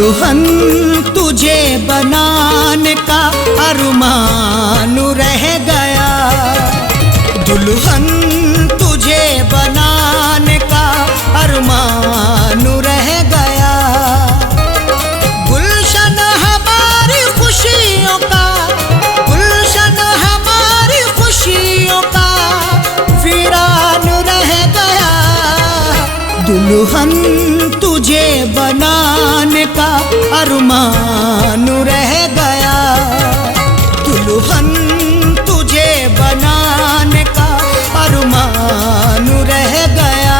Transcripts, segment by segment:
दुल्हन तुझे बनाने का अरमान रह गया। दुल्हन तुझे बनाने का अरमान रह गया। गुलशन हमारी खुशियों का, गुलशन हमारी खुशियों का वीरान रह गया। दुल्हन तुझे बनाने का अरमान रह गया। दुल्हन तुझे बनाने का अरमान रह गया।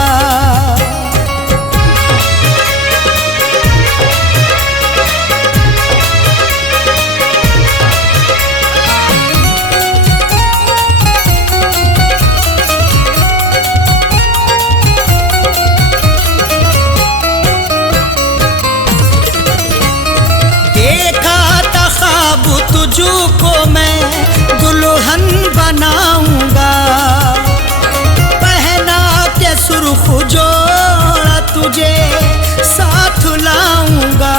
तुझको मैं दुल्हन बनाऊंगा, पहना के सुर्ख जोड़ा तुझे साथ लाऊंगा।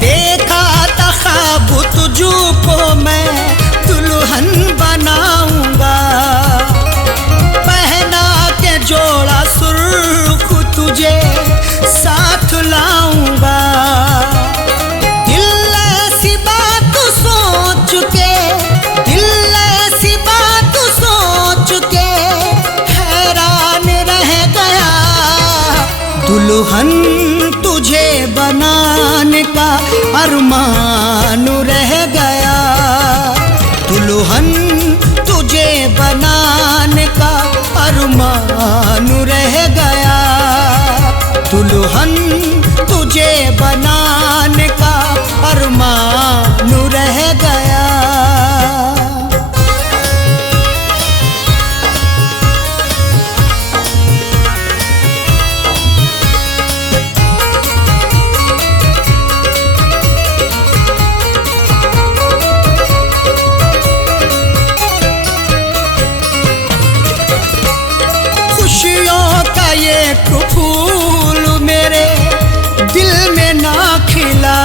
देखा था ख्वाब तुझको मैं दुल्हन बनाऊंगा, पहना के जोड़ा सुर्ख तुझे साथ लाऊंगा। दिल ऐसी बात सोच के, दिल ऐसी बात सोच के हैरान रह गया। दुल्हन तुझे बनाने का अरमान रह गया। दुल्हन तुझे बनाने का अरमान रह गया। दुल्हन तुझे बनाने का अरमान रह गया। खुशियों का ये फूल मेरे दिल में ना खिला,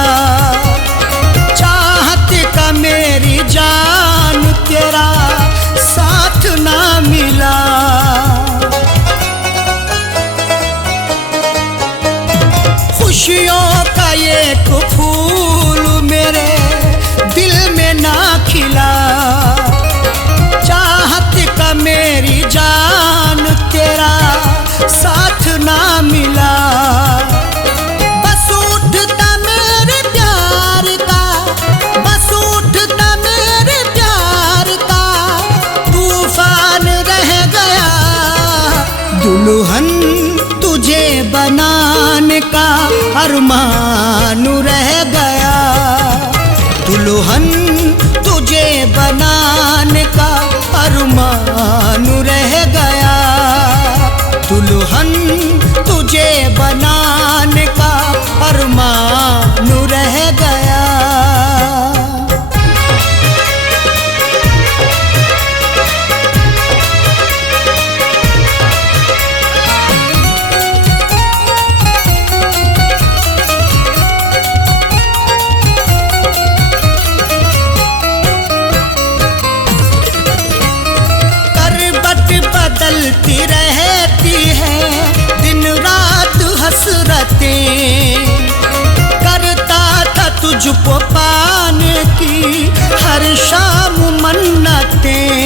चाहत का मेरी जान तेरा साथ ना मिला। खुशियों का ये फूल मेरे दिल में ना खिला, चाहत का मेरी जान तेरा साथ ना मिला। बस उठता मेरे प्यार का, बस उठता मेरे प्यार का तूफान रह गया। दुल्हन तुझे बनाने का अरमान रह गया। दुल्हन तुझे बनाने का अरमान रह गया। दुल्हन तुझे बनाने का अरमान रह गया। बदलती रहती है दिन रात हसरतें, करता था तुझको पाने की हर शाम मन्नतें।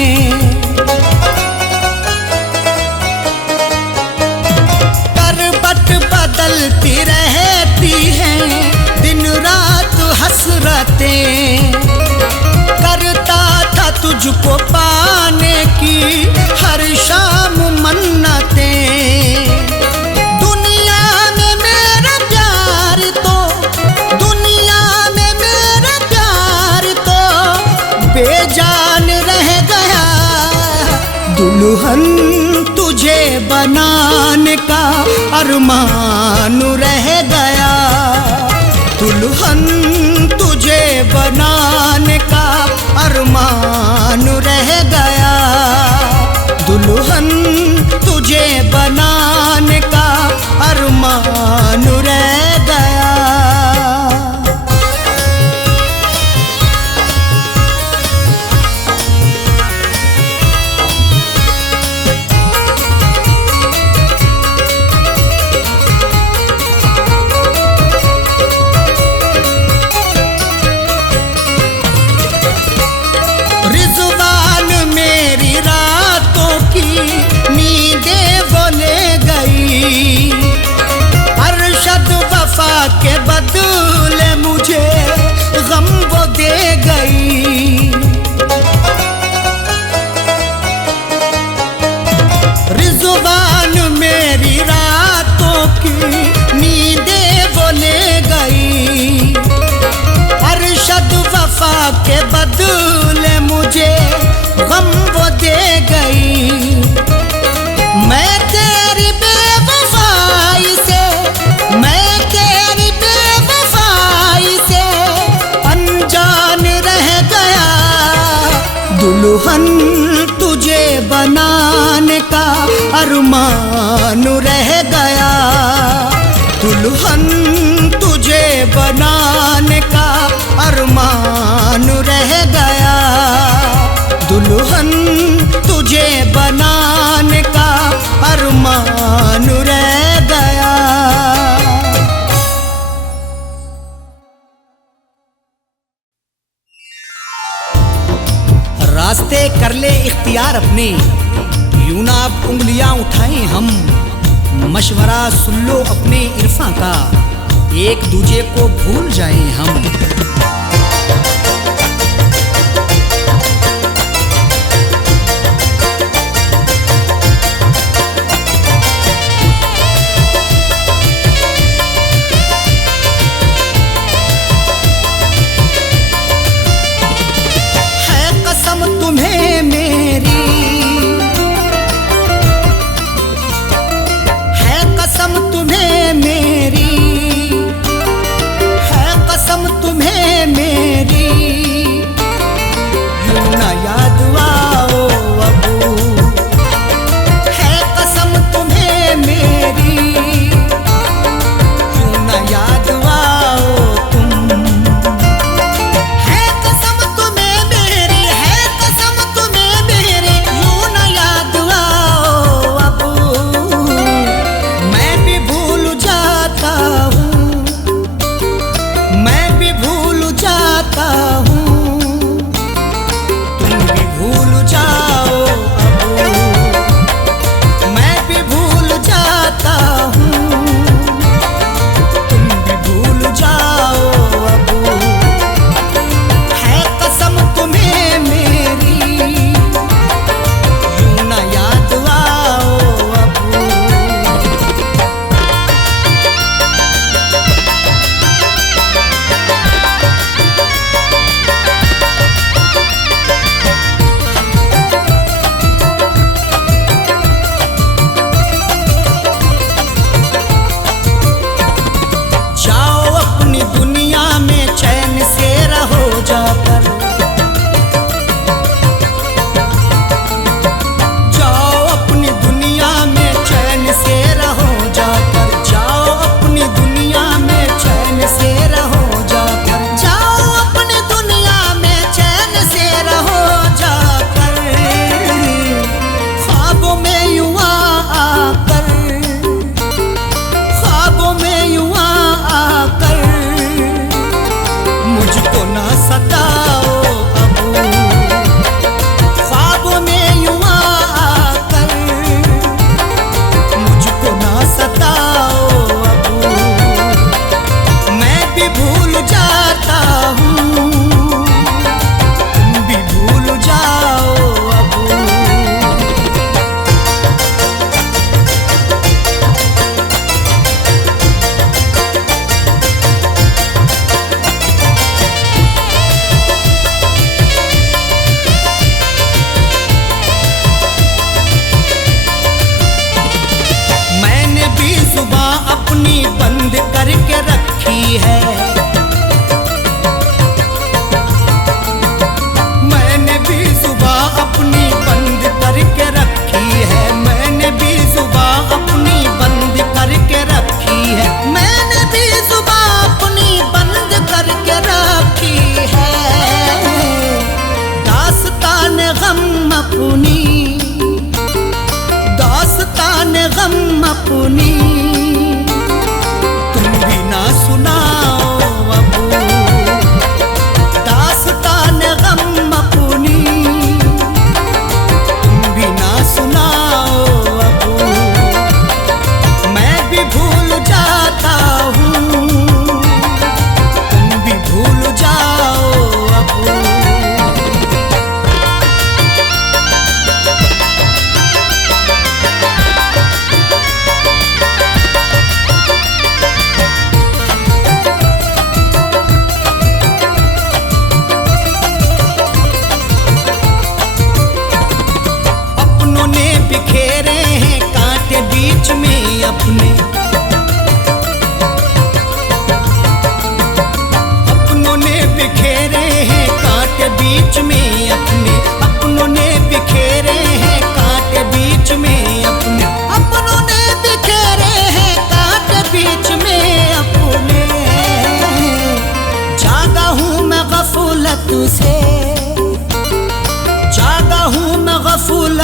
करवट बदलती रहती है दिन रात हसरतें, करता था तुझको पाने की हर शाम मन्नतें। दुनिया में मेरा प्यार तो, दुनिया में मेरा प्यार तो बेजान रह गया। दुल्हन तुझे बनाने का अरमान रह गया। दुल्हन तुझे बनाने का अरमान रह गया। दुल्हन तुझे बनाने अरमान रह गया। दुल्हन तुझे बनाने का अरमान रह गया। दुल्हन तुझे बनाने का अरमान रह गया। रास्ते कर ले इख्तियार अपने, यूं ना अब उंगलियां उठाएं हम। मशवरा सुन लो अपने इरफां का, एक दूजे को भूल जाएं हम। तुम्हें मेरी है कसम, तुम्हें मेरी है कसम, तुम्हें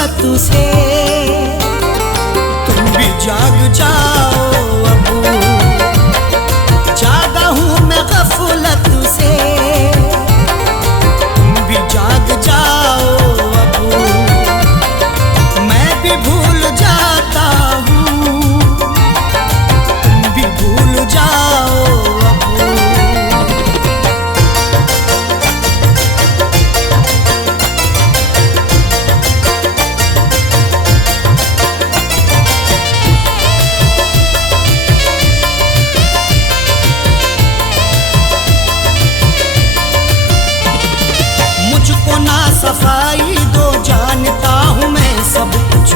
गफलत से, तुम भी जाग जाओ अब, जागा हूँ मैं गफलत से, तुम भी जाग जाओ अब, मैं भी भूल जाता हूँ, तुम भी भूल जाओ अब। मुझको ना सफाई दो, जानता हूँ मैं सब कुछ,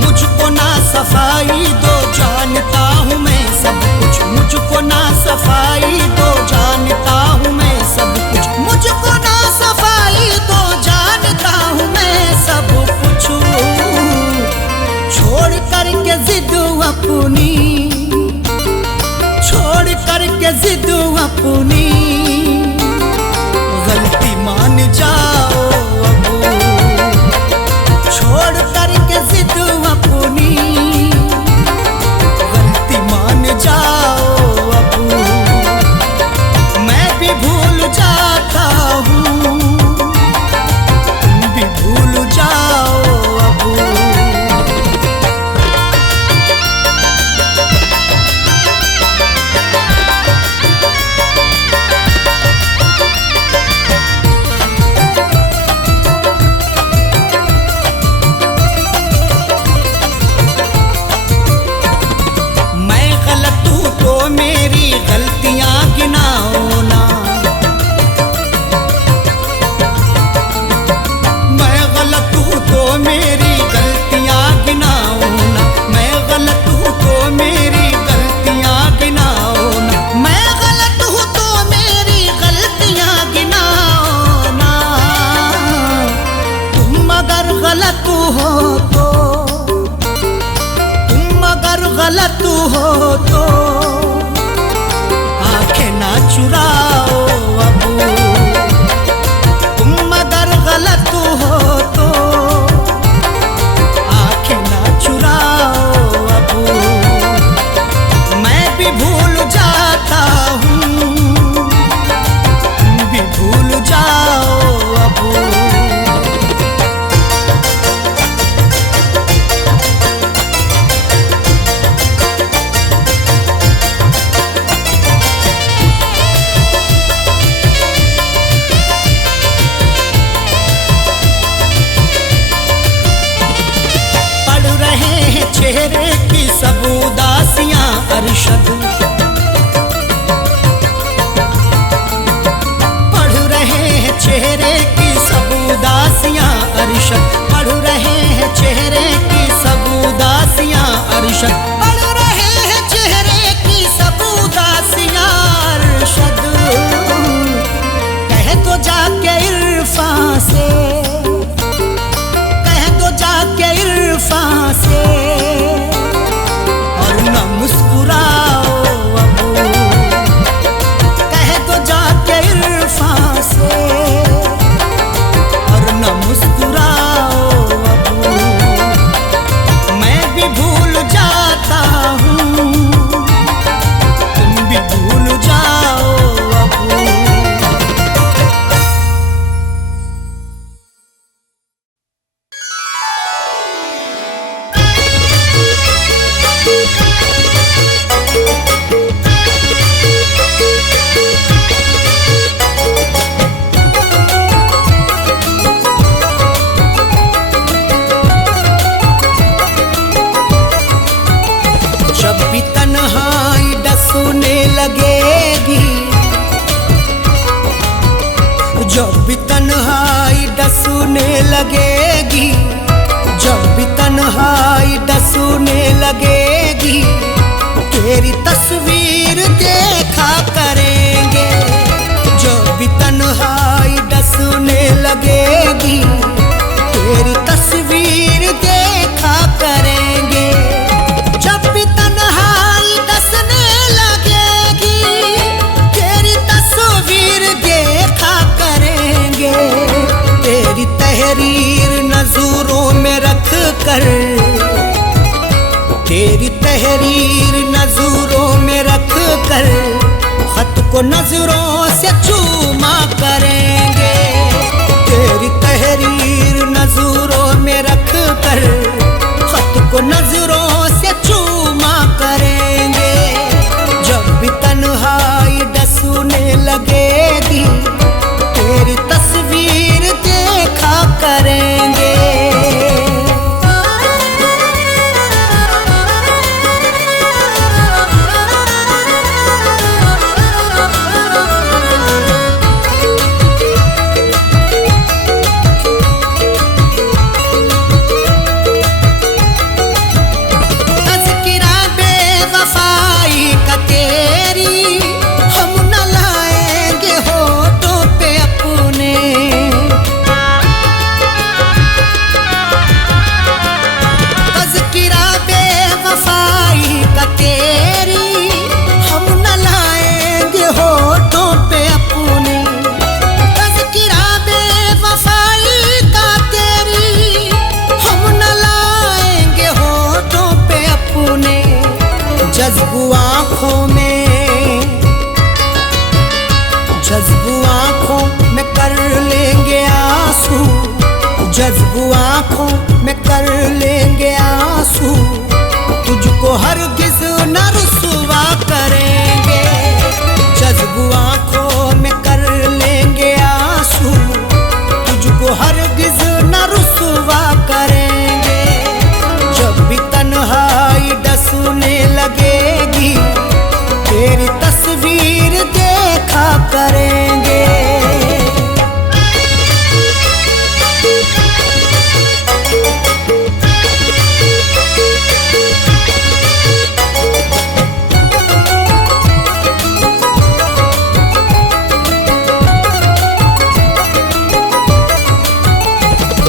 मुझको ना सफाई दो, जानता हूँ मैं सब कुछ, मुझको ना सफाई दो, जानता हूँ मैं सब कुछ, मुझको ना सफाई दो, जानता हूँ मैं सब कुछ। छोड़ करके जिद अपनी, छोड़ करके जिद अपनी, गलती मान जाओ अब, छोड़ करके जिद अपनी, गलती मान जाओ अब, मैं भी भूल जाता हूँ, तुम भी भूल जाओ अब। मेरी गलतियां गिनाओ ना, मैं गलत हूँ तो मेरी गलतियां गिनाओ ना, मैं गलत हूँ तो मेरी गलतियां गिनाओ ना, मैं गलत हूँ तो मेरी गलतियां गिनाओ ना। तुम अगर गलत हो तो, तुम अगर गलत हो तो ना चुराओ अब, तुम अगर गलत हो तो आंखें ना चुराओ अब, मैं भी भूल जाता हूँ, तुम भी भूल जाओ अब। चेहरे की सब उदासियां अरशद, पढ़ रहे हैं चेहरे की सब उदासियां अरशद, पढ़ रहे हैं चेहरे की सब उदासियां अरशद, पढ़ रहे हैं चेहरे की सब उदासियां अरशद। कह दो जाके इरफान से, कह दो जाके इरफान से, मुस्कुराओ अब, कह दो जाके इरफान से, और न मुस्कुराओ अब, मैं भी भूल जाता हूँ, तुम भी भूल जाओ अब। जब भी तन्हाई डसने लगेगी, जब भी तन्हाई डसने लगेगी, जब भी तन्हाई डसने लगेगी, तेरी तस्वीर देखा करेंगे। जब भी तन्हाई डसने लगेगी, तेरी तस्वीर देखा करेंगे। जब भी तन्हाई डसने लगेगी, तेरी तस्वीर देखा करेंगे। तहरीर नजरों में रख कर खत को नजरों से चूमा करेंगे। तेरी तहरीर नजरों में रख कर खत को नजरों से चूमा करेंगे। जब भी तन्हाई डसूने लगेगी तेरी तस्वीर देखा करेंगे। जज्बू आँखों में कर लेंगे आंसू, जज्बू आँखों में कर लेंगे आंसू। तुझको हरगिज़ न रुसवा करेंगे। जज्बू आँखों में कर लेंगे आंसू, तुझको हरगिज़ न रुसवा करेंगे। जब भी तन्हाई डसने लगेगी तेरी तस्वीर देखा करेंगे।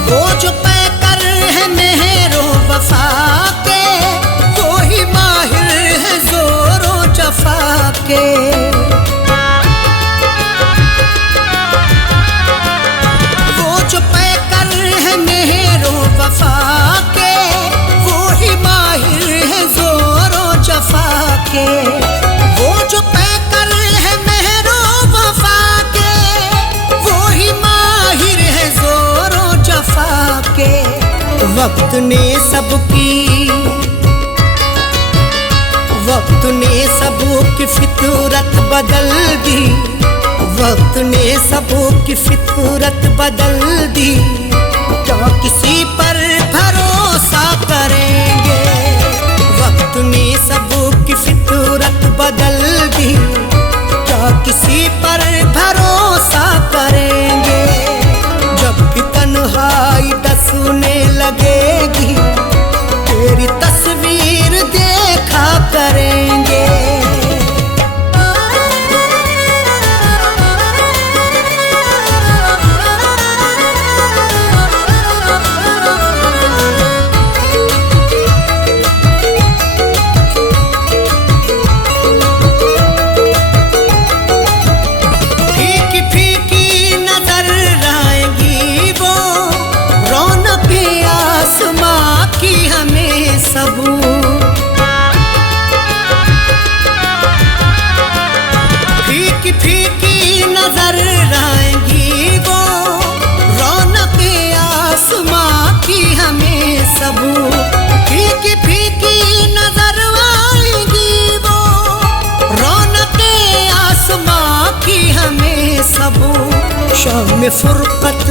वो जो पैकर है मेहरो वफा के, वो ही माहिर है जोरो जफा के। वो जो पैकर है मेहरो वफा के, वो ही माहिर है जोरो जफा के। वो जो पैकर है मेहरो वफा के, वो ही माहिर है जोरो जफा के। वक्त ने सबकी फितरत बदल दी, वक्त ने सबकी फितरत बदल दी। क्या किसी पर भरोसा करेंगे? वक्त ने सबकी फितरत बदल दी, क्या किसी पर भरोसा करेंगे? जब भी तन्हाई डसने लगेगी तेरी तस्वीर देखा करेंगे। फीकी फीकी नजर आएगी वो, रौनक आसमां की हमें सब। फीकी फीकी नजर आएंगी वो, रौनक आसमां की हमें सब। फीकी फीकी नजर आएंगी वो, रौनक आसमां की हमें सब। शाम फुरकत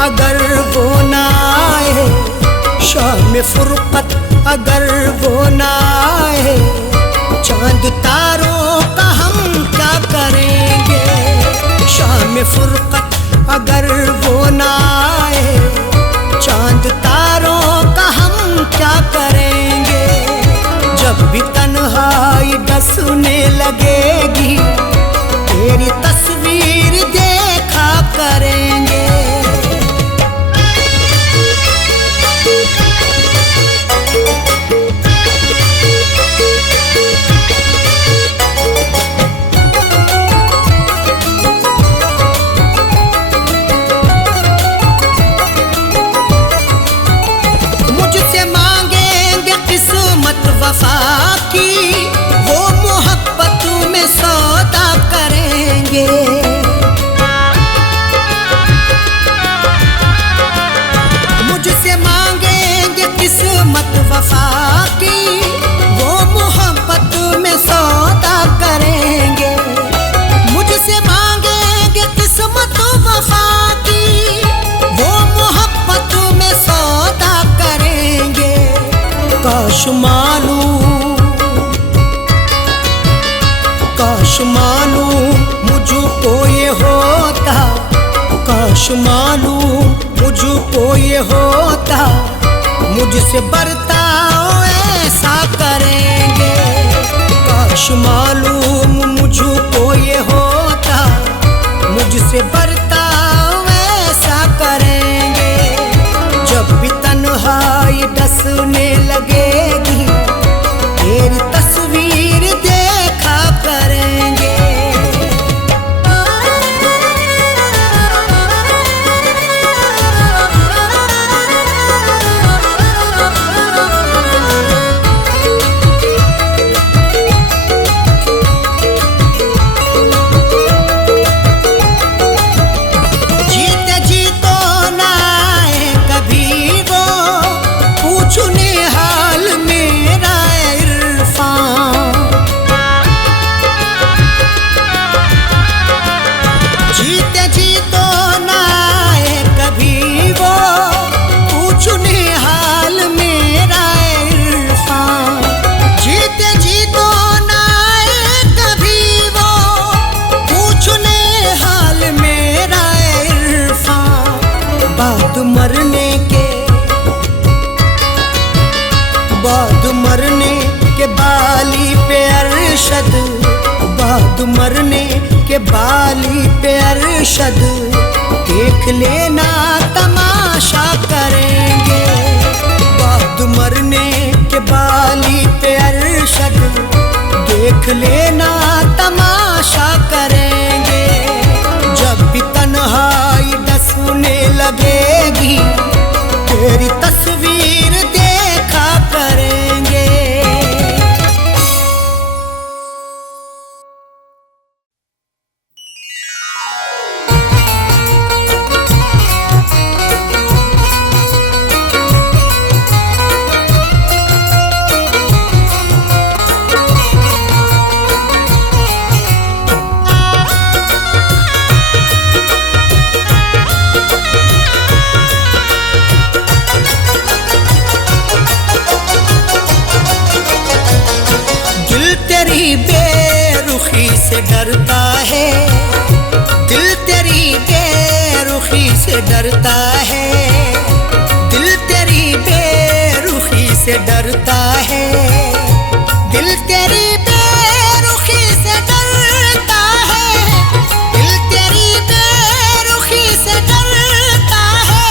अगर वो ना आए, शाम फुरकत अगर वो ना आए, चांद तारों का हम क्या करेंगे? शाम फुरकत अगर वो ना आए, चांद तारों का हम क्या करेंगे? जब भी तन्हाई डसने लगेगी तेरी तस्वीर देखा करेंगे। वफा की, वो मोहब्बत में सौदा करेंगे। मुझसे मांगेंगे किस्मत वफा की, वो मोहब्बत में सौदा करेंगे। काश मालूम मुझको ये होता, काश मालूम मुझको ये होता, मुझसे बर्ताव ऐसा करेंगे। काश मालूम मुझको ये होता, मुझसे बर्ताव ऐसा करेंगे। जब भी तन्हाई डसने लगेगी, तेरी तस्वीर देखा करेंगे। मरने के बाली पे अरशद, बाद मरने के बाली पे अरशद, देख लेना तमाशा करेंगे। बाद मरने के बाली पे अरशद, देख लेना तमाशा करेंगे। जब भी तन्हाई डसने लगेगी, तेरी तस्वीर देखा करेंगे। बेरुखी से डरता है, दिल तेरी बेरुखी से डरता है, दिल तेरी बेरुखी से डरता है, दिल तेरी बेरुखी से डरता है, दिल तेरी बेरुखी से डरता है।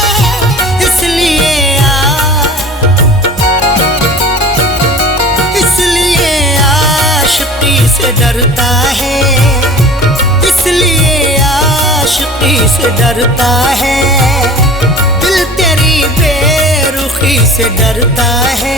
इसलिए आशिकी से डरता है, इसलिए आशिकी से डरता है, दिल तेरी बेरुखी से डरता है।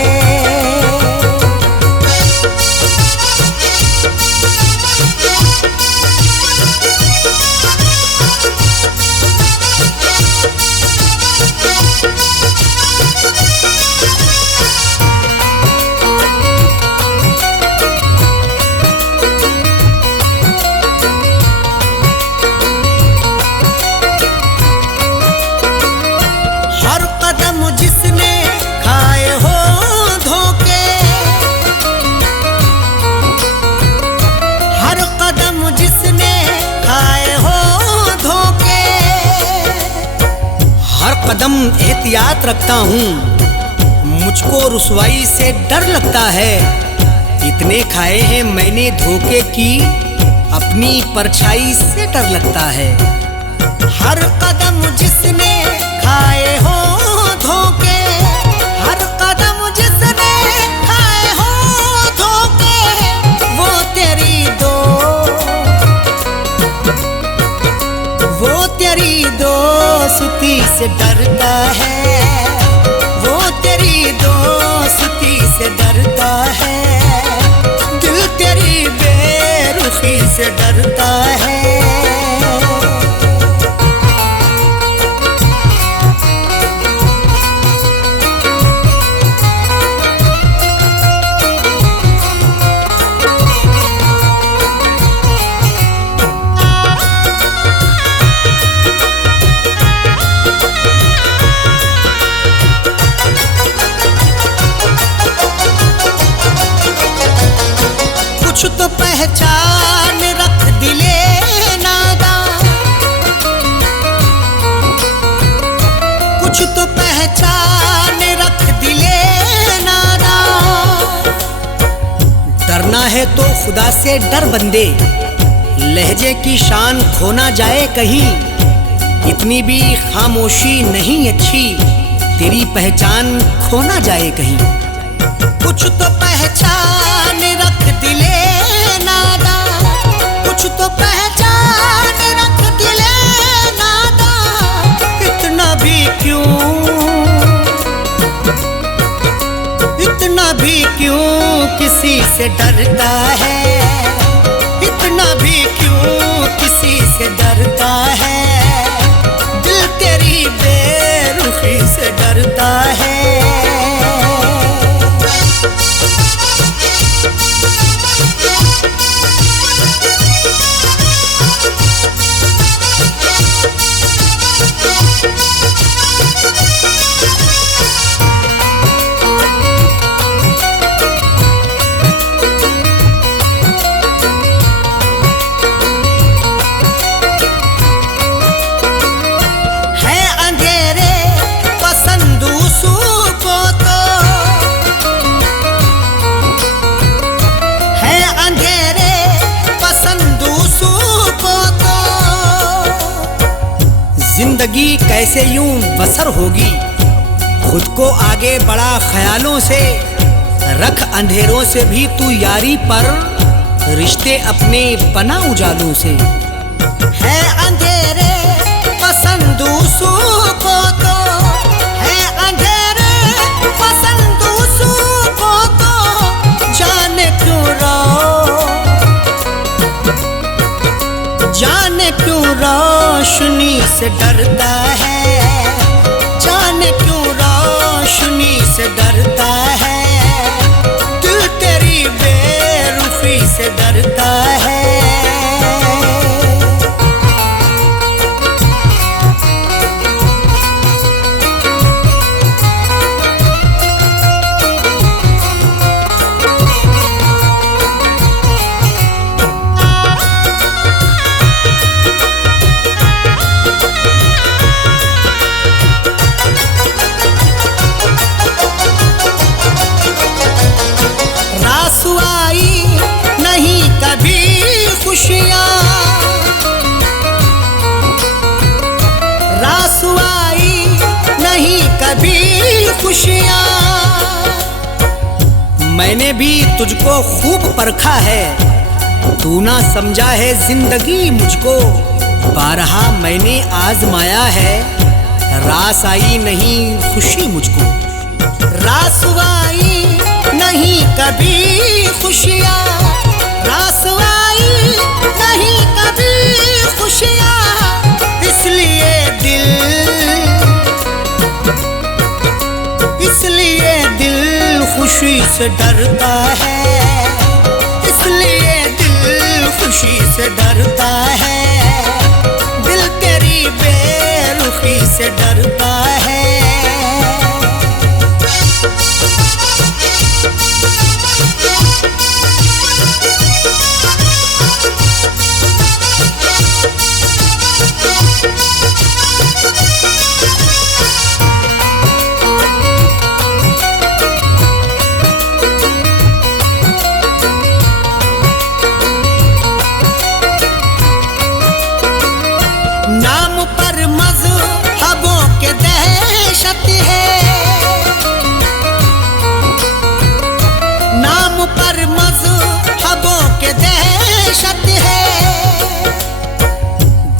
जिसने खाए हो धोखे, हर कदम जिसने खाए हो धोखे, हर कदम एहतियात रखता हूँ, मुझको रुसवाई से डर लगता है। इतने खाए हैं मैंने धोखे की, अपनी परछाई से डर लगता है। हर कदम जिसने खाए हो धोखे, हर कदम जिसने खाए हो धोखे, वो तेरी दोस्ती से डरता है, वो तेरी दोस्ती से डरता है, दिल तेरी बेरुखी से डरता है। पहचान रख दिले नादा, कुछ तो पहचान रख दिले नादा। डरना है तो खुदा से डर बंदे, लहजे की शान खोना जाए कहीं। इतनी भी खामोशी नहीं अच्छी, तेरी पहचान खोना जाए कहीं। कुछ तो पहचान रख दिले नादा, कुछ तो पहचान रख दिले नादा। इतना भी क्यों, इतना भी क्यों किसी से डरता है, इतना भी क्यों किसी से डरता है। दिल तेरी बेरुखी से डरता है। जिंदगी कैसे यूं बसर होगी, खुद को आगे बढ़ा ख्यालों से। रख अंधेरों से भी तू यारी पर, रिश्ते अपने बना उजालों से। है अंधेरे पसंद उसूं को तो, है अंधेरे पसंद उसूं को तो। जाने क्यों जाने क्यों रोशनी से डरता है, जाने क्यों रोशनी से डरता है। दिल तेरी बेरुखी से डरता है। रासुआई नहीं कभी खुशियाँ, रासुआई नहीं कभी खुशियाँ। मैंने भी तुझको खूब परखा है, तू ना समझा है जिंदगी मुझको। बारहा मैंने आजमाया है, रास आई नहीं खुशी मुझको। रासुआई नहीं कभी खुशियाँ, रासुआई नहीं कभी खुशियाँ। इसलिए दिल खुशी से डरता है, इसलिए दिल खुशी से डरता है। दिल तेरी बेरुखी से डरता है। नाम पर मज़हबों के दहशत है, नाम पर मज़हबों के दहशत है।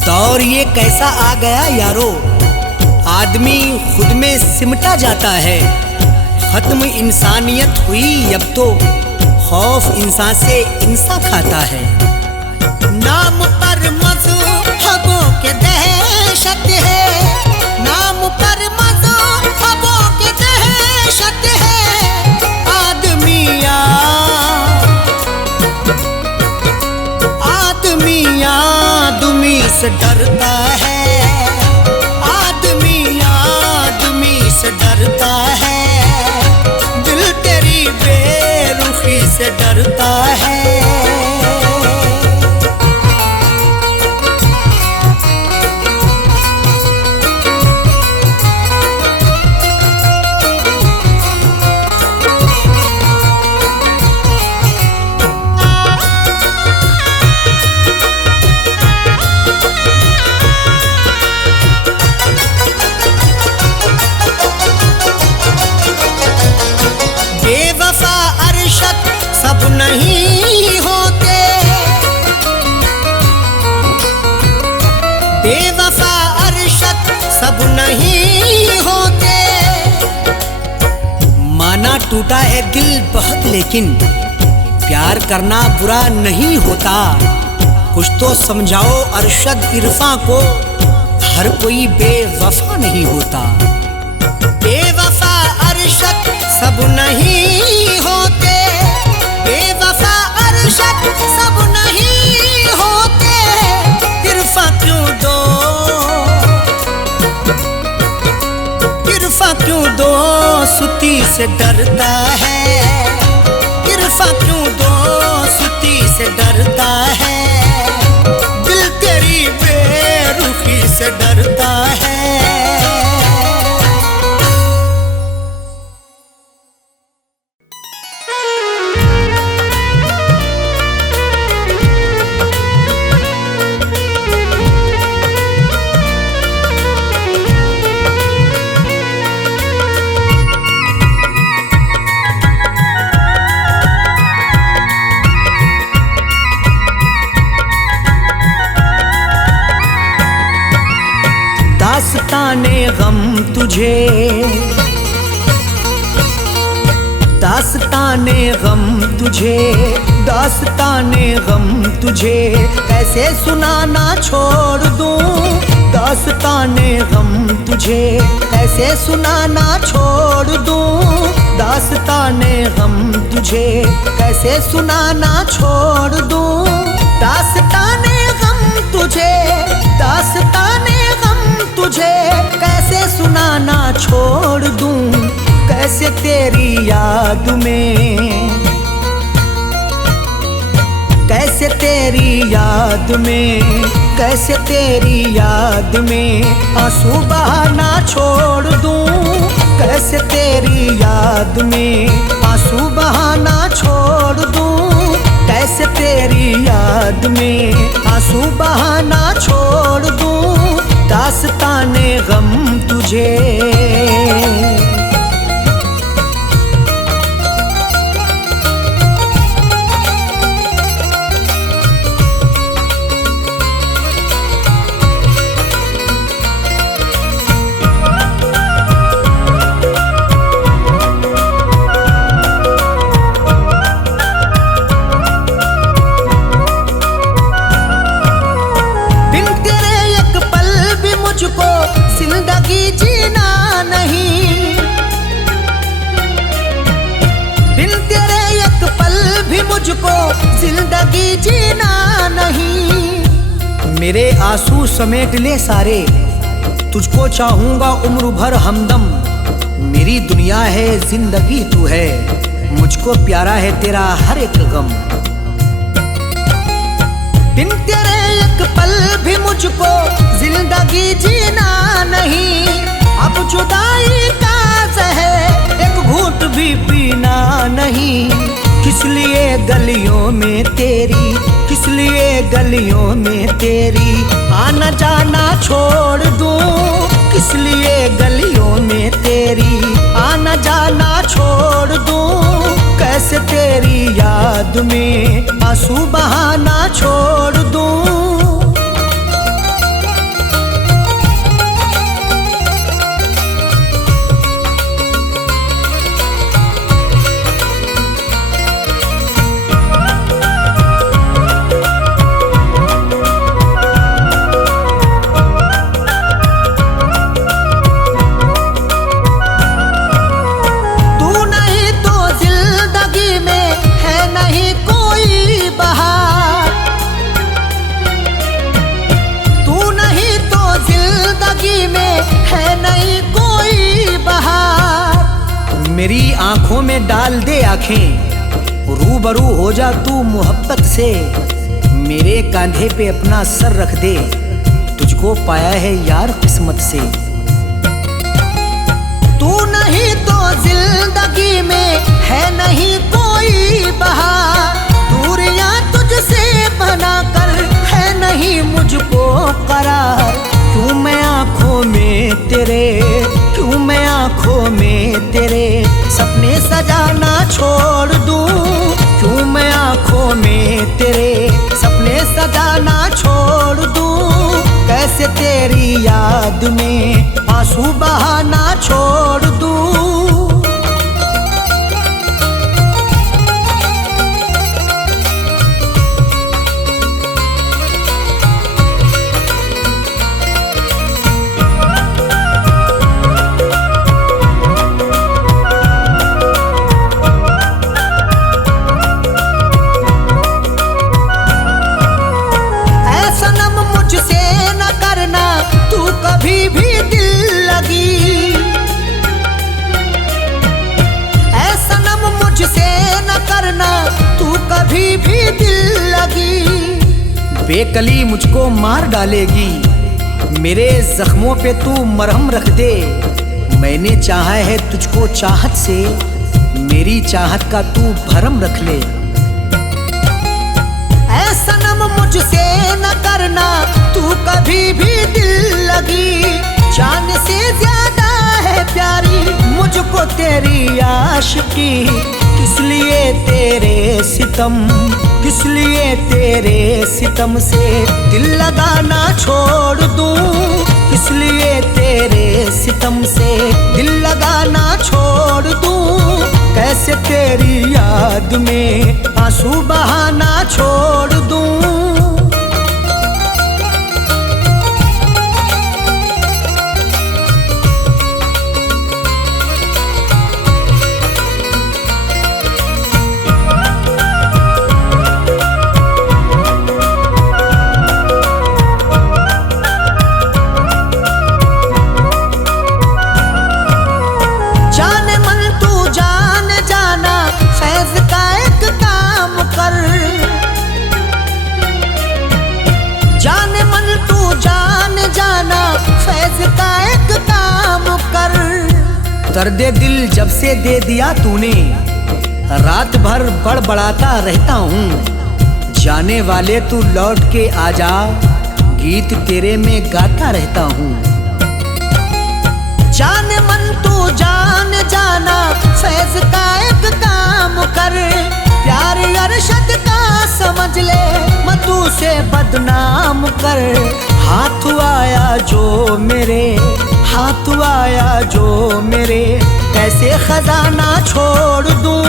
दौर ये कैसा आ गया यारो, आदमी खुद में सिमटा जाता है। खत्म इंसानियत हुई अब तो, खौफ इंसान से इंसान खाता है। नाम पर मज़हबों के दहशत है, नाम पर मज़हबों के दहशत है। आदमी से डरता है, आदमी से डरता है। दिल तेरी बेरुखी से डरता है। टूटा है दिल बहुत, लेकिन प्यार करना बुरा नहीं होता। कुछ तो समझाओ अरशद इरफां को, हर कोई बेवफा नहीं होता। बेवफा अरशद सब नहीं होते, बेवफा अरशद सब नहीं होते। इरफां क्यों दो, इरफां क्यों दो सुती से डरता है। इरफां क्यों दो सुती से डरता है। दिल तेरी बेरुखी से डरता है। दास्ताने गम तुझे, दास्ताने गम तुझे, दास्ताने गम तुझे कैसे सुनाना छोड़ दूं। दास्ताने गम तुझे कैसे सुनाना छोड़ दूं। दास्ताने गम तुझे कैसे सुनाना छोड़ दूं। दास्ताने गम तुझे, दास्ताने तुझे कैसे सुनाना छोड़ दूं। कैसे तेरी याद में, कैसे तेरी याद में, कैसे तेरी याद में आंसू बहाना छोड़ दूं। कैसे तेरी याद में आंसू बहाना छोड़ दूं। कैसे तेरी याद में आंसू बहाना छोड़ दूं। दास्ताने गम तुझे। जिंदगी जीना नहीं, बिन तेरे एक पल भी मुझको जिंदगी जीना नहीं। मेरे आंसू समेट ले सारे, तुझको चाहूंगा उम्र भर हमदम। मेरी दुनिया है जिंदगी तू है, मुझको प्यारा है तेरा हर एक गम। बिन तेरे एक पल भी मुझको जिंदगी जीना नहीं। अब जुदाई का ज़हर एक घूंट भी पीना नहीं। किस लिए गलियों में तेरी, किस लिए गलियों में तेरी आना जाना छोड़ दूं। किस लिए गलियों में तेरी आना जाना छोड़ दूं। कैसे तेरी याद में आंसू बहाना छोड़ दूं। मेरी आंखों में डाल दे आंखें, रूबरू हो जा तू मोहब्बत से। मेरे कांधे पे अपना सर रख दे, तुझको पाया है यार किस्मत से। तू नहीं तो जिंदगी में है नहीं कोई बहार। दूरियां तुझसे बना कर है नहीं मुझको करार। क्यों मैं आंखों में तेरे, क्यों मैं आंखों में तेरे सपने सजाना छोड़ दूं। क्यों मैं आंखों में तेरे सपने सजाना छोड़ दूं। कैसे तेरी याद में आंसू बहाना छोड़ दूं। बेकली मुझको मार डालेगी, मेरे जख्मों पे तू मरहम रख दे। मैंने चाहा है तुझको चाहत से, मेरी चाहत का तू भरम रख ले। ऐ सनम मुझसे न करना तू कभी भी दिल लगी, जान से ज्यादा है प्यारी मुझको तेरी आशिकी। किस लिए तेरे सितम, किस लिए तेरे सितम से दिल लगाना छोड़ दूं, किस लिए तेरे सितम से दिल लगाना छोड़ दूं। कैसे तेरी याद में आंसू बहाना छोड़ दूं। दर्दे दिल जब से दे दिया तूने, रात भर बड़बड़ाता रहता हूँ। जाने वाले तू लौट के आजा, गीत तेरे में गाता रहता हूँ। जाने मन तू जान जाना, फैज का एक काम कर, प्यार अरशद का समझ ले, मधु से बदनाम कर। हाथ आया जो मेरे, हाथ आया जो मेरे, कैसे खजाना छोड़ दूं।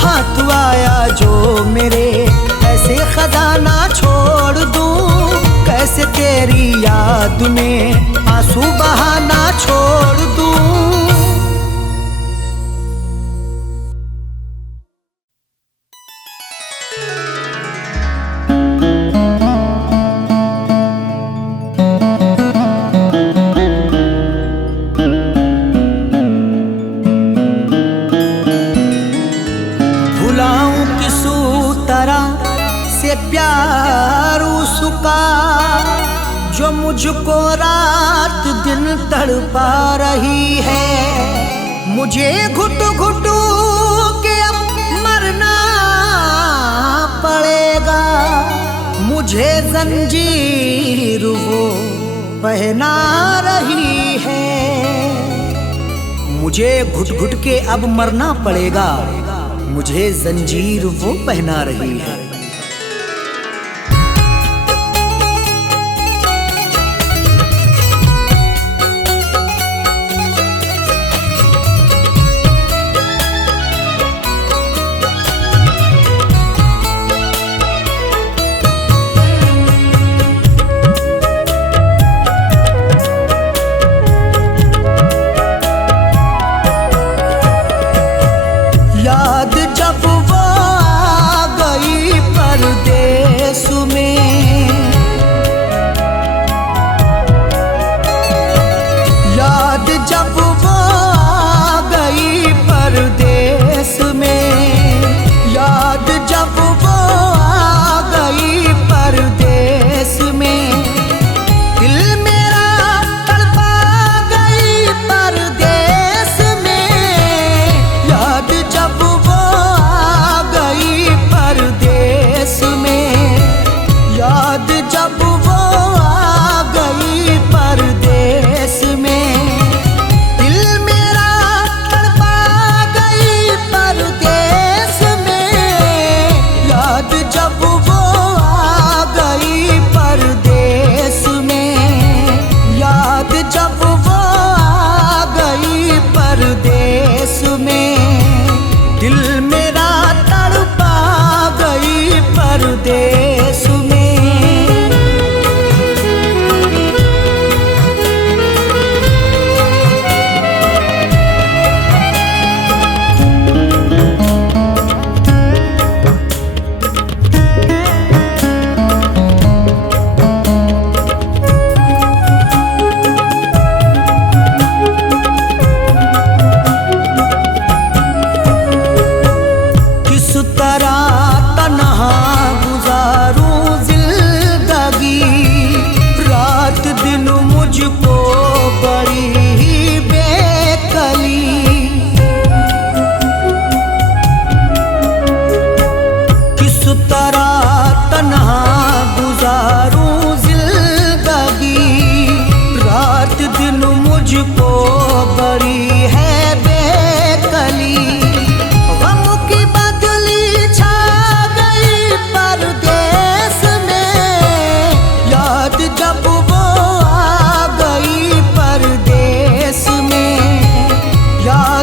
हाथ आया जो मेरे, कैसे खजाना छोड़ दूं। कैसे तेरी याद में आंसू बहाना छोड़ दूं। प्यार उसका जो मुझको रात दिन तड़पा रही है। मुझे घुट घुट के अब मरना पड़ेगा, मुझे जंजीर वो पहना रही है। मुझे घुट घुट के अब मरना पड़ेगा, मुझे जंजीर वो पहना रही है। याद जब वो आ गई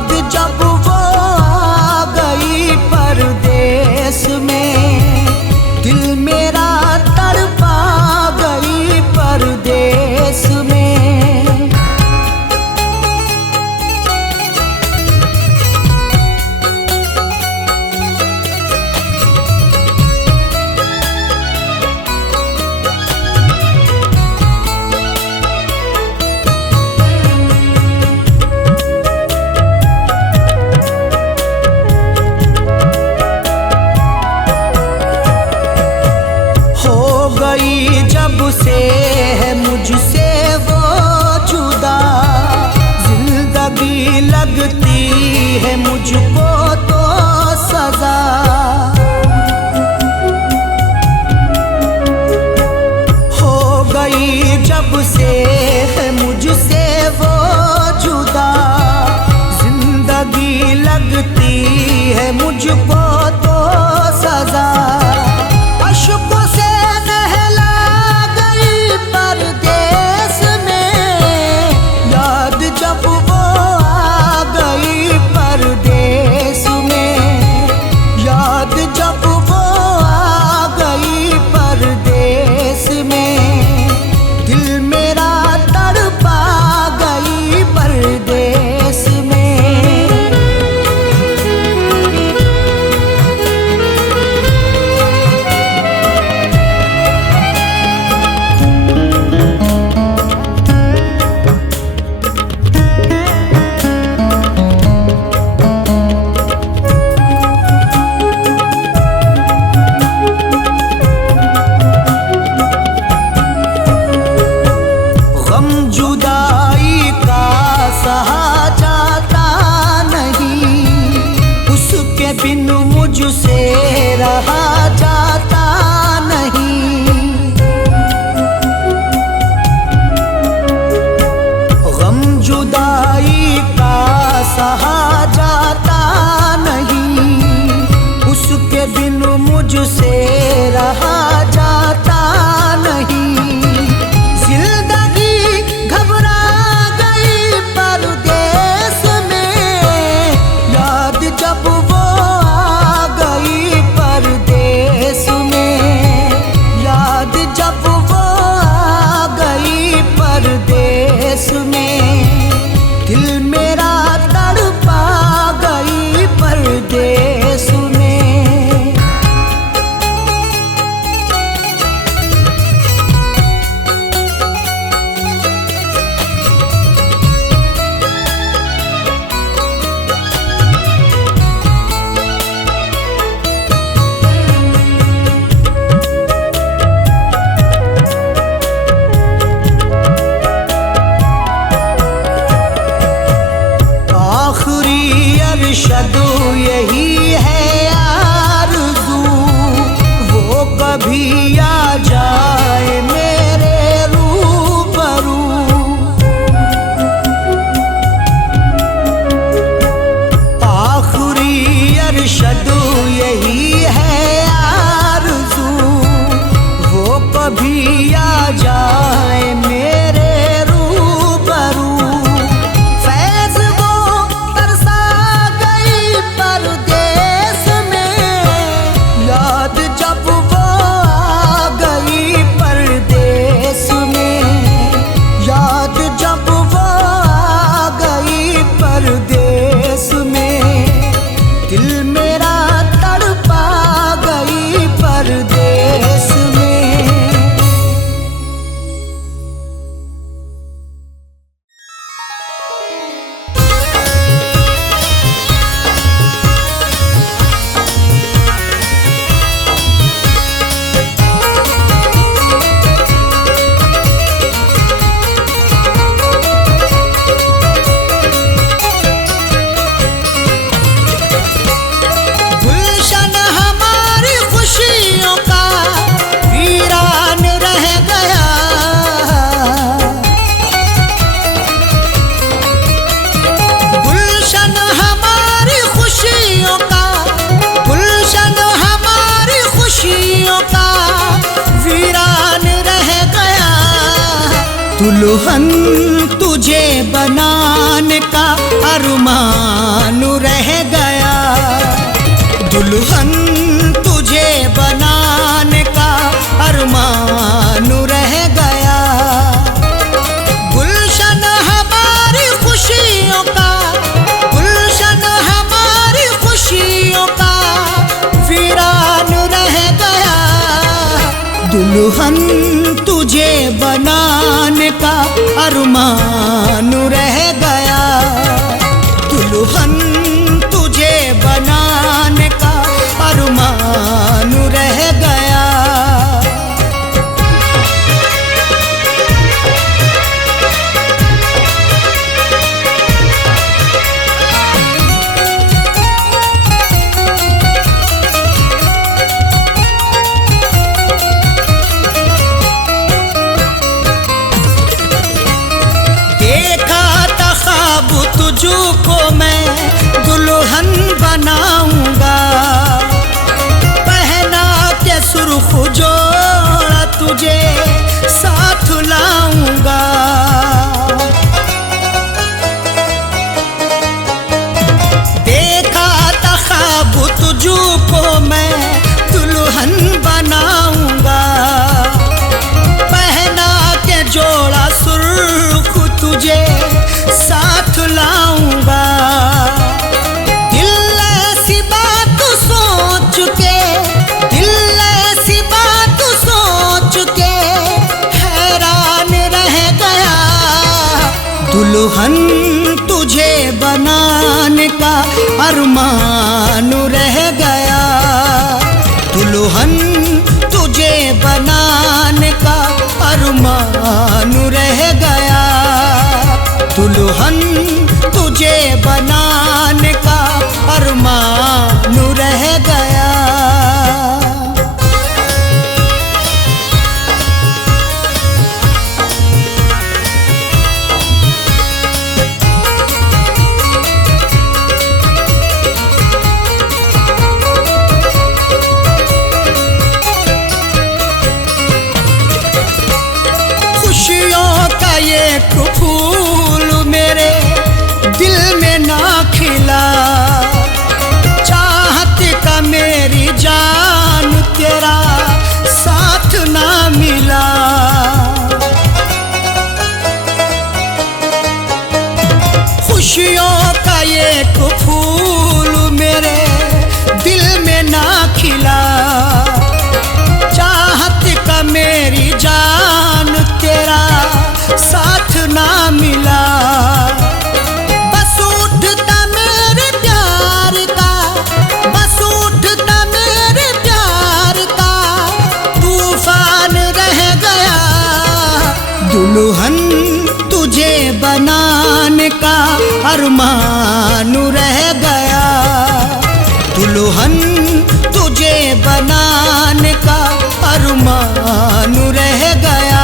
याद जब वो आ गई परदेस में, दिल मेरा तड़पा गई परदेस में। जब से है मुझसे वो जुदा, जिंदगी लगती है मुझको तो सजा। हो गई जब से है मुझसे वो जुदा, जिंदगी लगती है मुझको तो सजा। अशकों से परदेस में, याद जब वो आ गई परदेस में, याद जब वो आ गई परदेस में, दिल मेरा तड़पा गई परदेस में। जुदाई का सहा जाता नहीं, उसके बिन मुझसे रहा जाता नहीं। गम जुदाई का सहा जाता नहीं, उसके बिन मुझसे रहा जाता नहीं। जब वो आ गई परदेस में, याद जब वो आ गई परदेस में, दिल मेरा तड़पा गई परदेस में। अरशद यही है आरज़ू, वो कभी आ जाए मेरे रूबरू। आखिरी अरशद यही है आरज़ू, वो कभी आ जाए मेरे रूबरू। परदेस में, याद जब वो आ गई परदेस में, याद जब वो आ गई परदेस में, दिल मेरा तड़पा गई परदेस में। दुल्हन तुझे बनाने का अरमान दुल्हन तुझे बनाने का अरमान रह गया, दुल्हन तुझे बनाने का अरमान रह गया। तुझको मैं दुल्हन बनाऊंगा, पहना के सुर्ख जोड़ा तुझे साथ लाऊंगा। देखा था ख्वाब तुझको मैं दुल्हन बनाऊंगा, पहना के जोड़ा सुर्ख तुझे साथ लाऊंगा। दिल ऐसी बात सोच के, दिल ऐसी बात सोच के हैरान रह गया, दुल्हन तुझे बनाने का अरमान रह गया, दुल्हन तुझे बनाने का अरमान रह गया, दुल्हन तुझे बनाने का अरमान रह गया। खुशियों का ये फूल मेरे दिल में ना खिला, चाहत का मेरी जान तेरा साथ ना मिला। खुशियों का ये फूल मेरे दिल में ना खिला, चाहत का मेरी जान तेरा साथ ना मिला। बस उठता मेरे प्यार का, बस उठता मेरे प्यार का तूफान रह गया, दुल्हन तुझे बनाने का अरमान रह गया, दुल्हन तुझे बनाने का अरमान रह गया,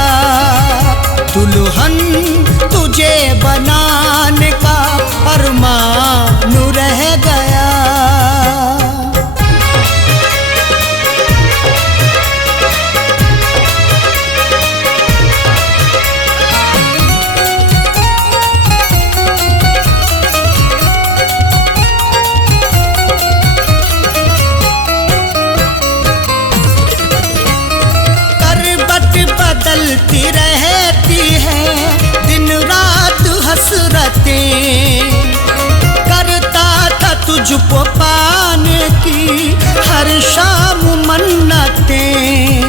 दुल्हन तुझे बनाने का अरमान रह गया। बदलती रहती है दिन रात हसरतें, करता था तुझको पाने की हर शाम मन्नतें।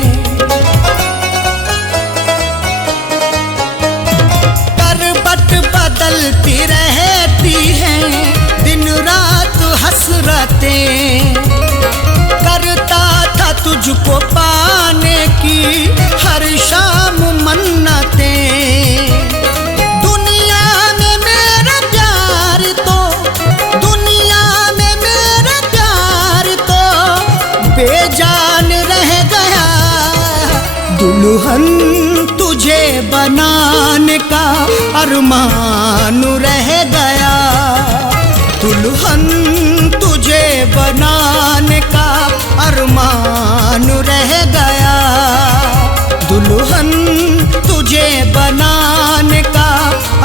करवट बदलती रहती है दिन रात हसरतें, करता था तुझको पाने की हर शाम मन्नतें। दुनिया में मेरा प्यार तो, दुनिया में मेरा प्यार तो बेजान रह गया, दुल्हन तुझे बनाने का अरमान रह गया, दुल्हन तुझे बनाने का अरमान रह गया, दुल्हन तुझे बनाने का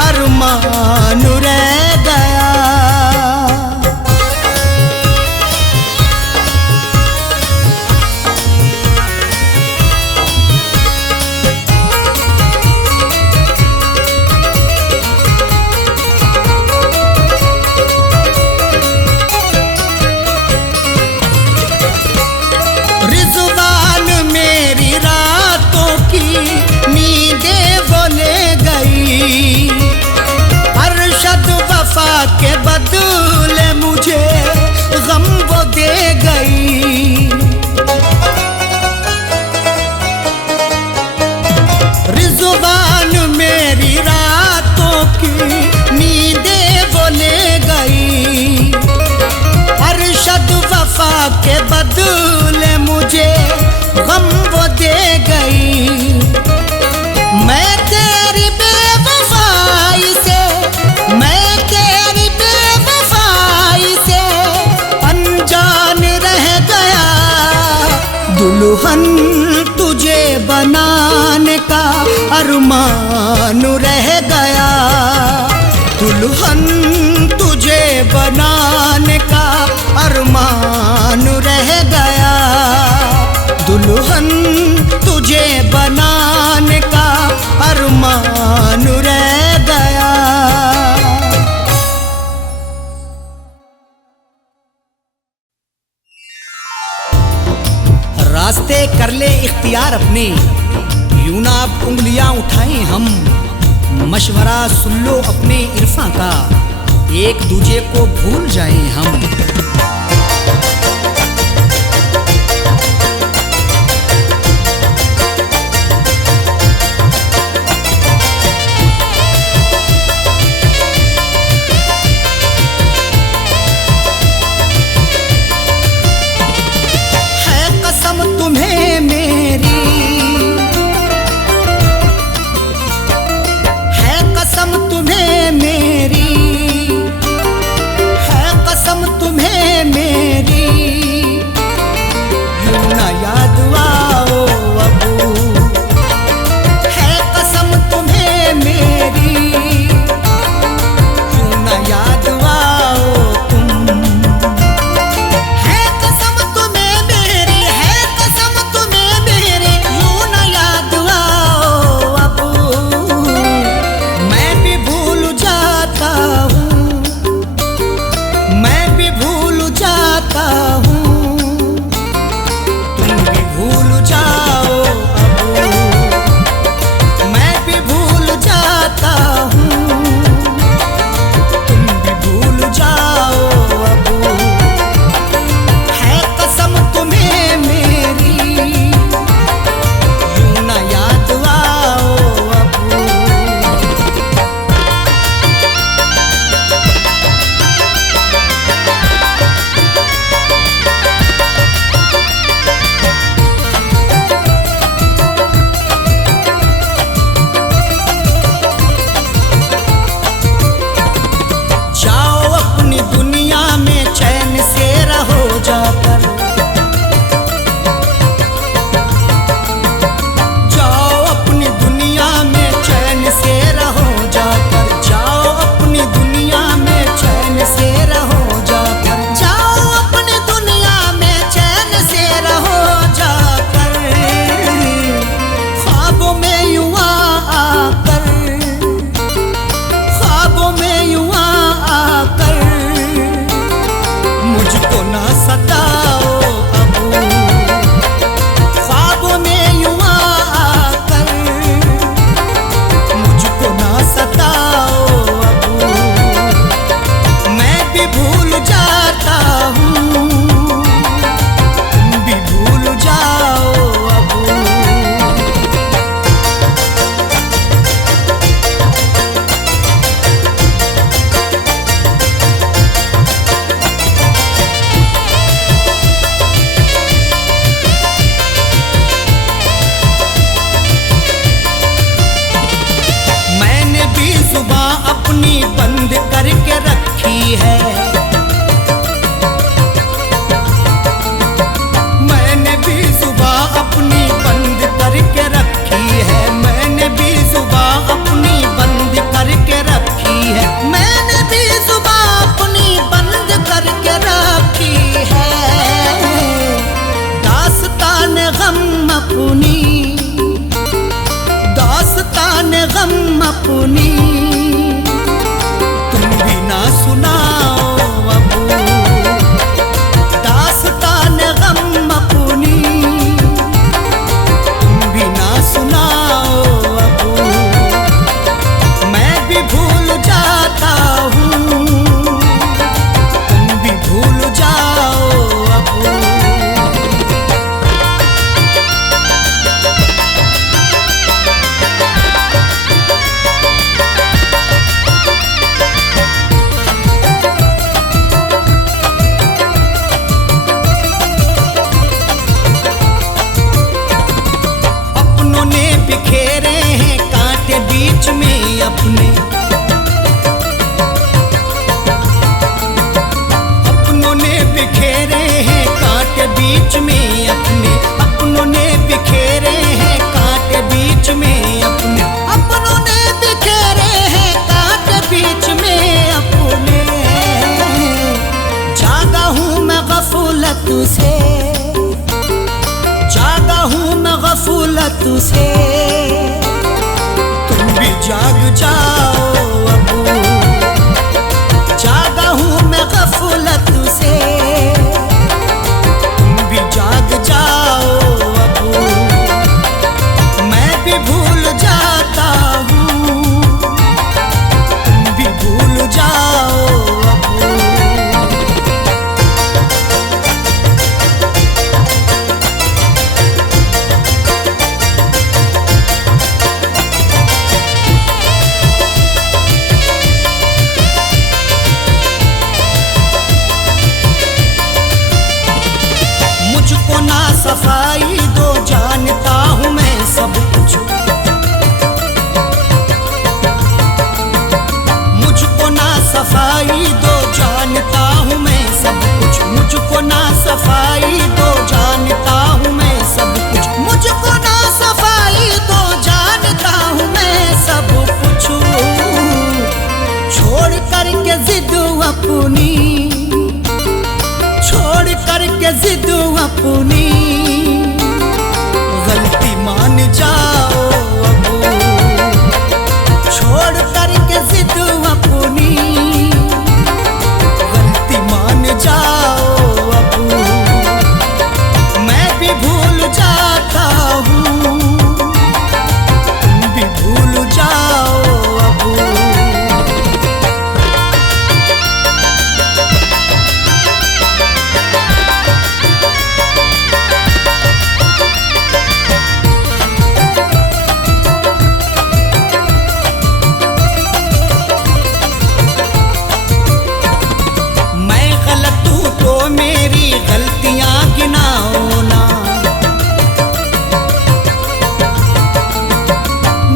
अरमान रह गया। दुल्हन तुझे बनाने का अरमान रह गया, दुल्हन तुझे बनाने का अरमान रह गया, दुल्हन तुझे बनाने का अरमान रह गया। रास्ते कर ले इख्तियार अपने, यूं ना अब उंगलियां उठाएं हम, मशवरा सुन लो अपने इरफां का, एक दूजे को भूल जाएं हम। तुम्हें मेरी है कसम, तुम्हें मेरी है कसम, तुम्हें गफूलत से, जागा हूँ मैं गफूलत से, तुम भी जाग जाओ अबू। जागा हूँ मैं गफूलत से, तुम भी जाग जाओ अबू। मैं भी भूल जाता हूँ, तुम भी भूल जाओ अबू। मुझको ना सफाई दो, जानता हूँ मैं सब कुछ। मुझको ना सफाई दो, जानता हूँ मैं सब कुछ। मुझको ना सफाई दो, जानता हूँ मैं सब कुछ। मुझको ना सफाई दो, जानता हूँ मैं सब कुछ। छोड़ करके जिद अपनी, छोड़ करके जिद अपनी, गलती मान जाओ अबू। छोड़ करके जिद अपनी, गलती मान जाओ अबू। मैं भी भूल जाता हूँ, तुम भी भूल जाओ अबू। मेरी गलतियां गिनाओ ना,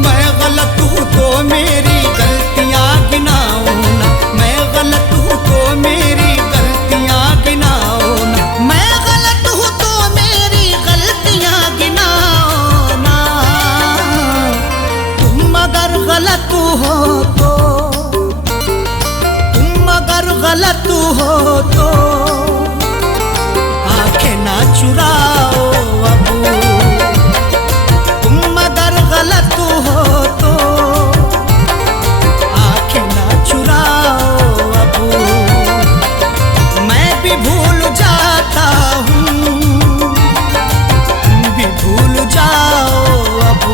मैं गलत हूँ तो मेरी गलतियां गिनाओ ना। मैं गलत हूँ तो मेरी गलतियां गिनाओ ना। मैं गलत हूँ तो मेरी गलतियां गिनाओ ना। तुम अगर गलत हो तो, तुम अगर गलत हो तो ना चुराओ अबू। तुम अगर गलत हो तो आँखें ना चुराओ अबू। मैं भी भूल जाता हूँ, तुम भी भूल जाओ अबू।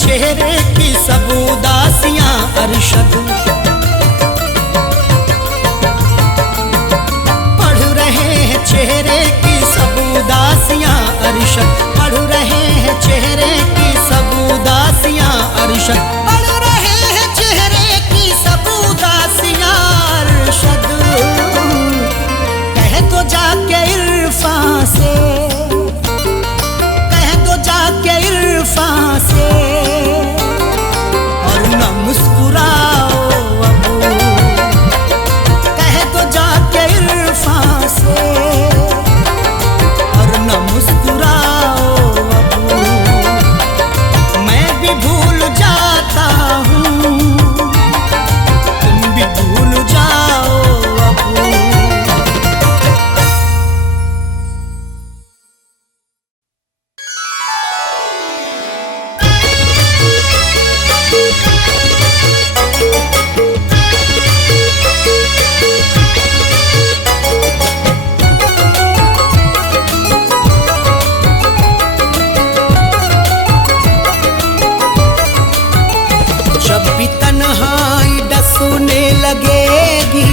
चेहरे की सब उदासियां अरशद, पढ़ रहे हैं चेहरे की सब उदासियां अरशद। पढ़ रहे हैं चेहरे की सब उदासियां अरशद। पढ़ रहे हैं चेहरे की सब उदासियां अरशद। कह दो जाके इरफान से, कह दो जाके इरफान से, मुस्कुराओ अबू। कह दो जाके इरफान से, और न मुस्कुराओ अबू। मैं भी भूल जाता हूँ, तुम भी भूल जाओ अबू। जब भी तन्हाई डसूने लगेगी,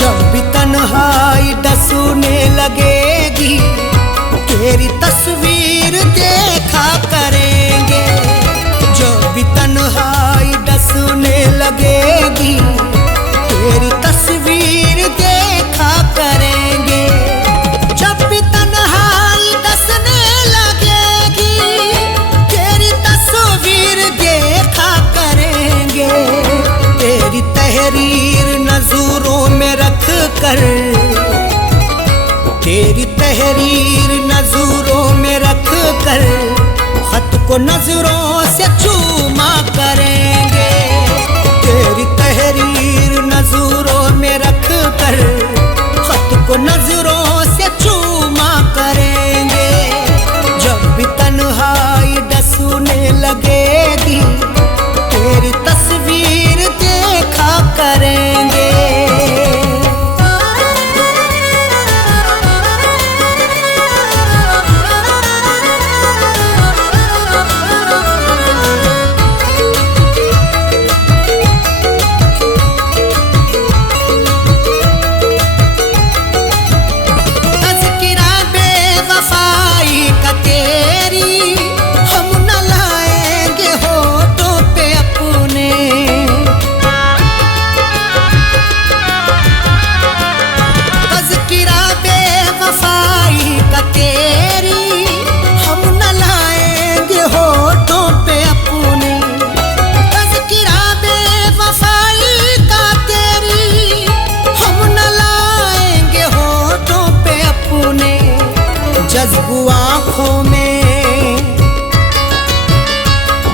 जब भी तन्हाई डसूने लगेगी, तेरी तस्वीर देखा करेंगे। जब भी तन्हाई डसूने लगेगी, तेरी तस्वीर देखा करेंगे। जब भी तन्हाई डसने लगेगी, को नजरों से चूमा करेंगे, तेरी तहरीर नजरों में रख कर खत को नजरों से चूमा करेंगे। जब भी तन्हाई डसूने लगेगी तेरी तस्वीर देखा करेंगे।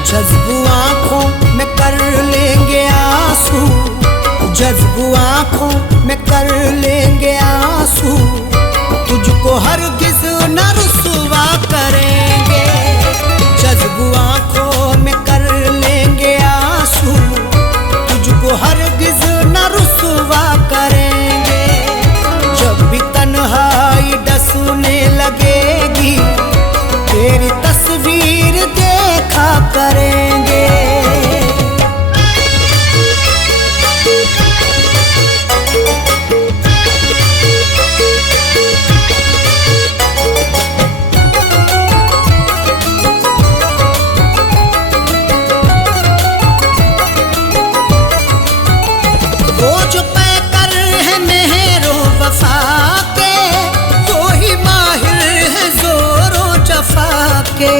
जज्बू आँखों में कर लेंगे आंसू, जज्बू आँखों में कर लेंगे आंसू, तुझको हरगिज़ न रुसवा करेंगे। जज्बू आँखों में कर लेंगे आंसू, तुझको हरगिज़ न रुसवा करेंगे। जब भी तन्हाई डसने लगेगी तेरी तस्वीर देखा करेंगे। वो जो पैकर है मेहरो वफा के, वो ही माहिर है जोरो जफा के।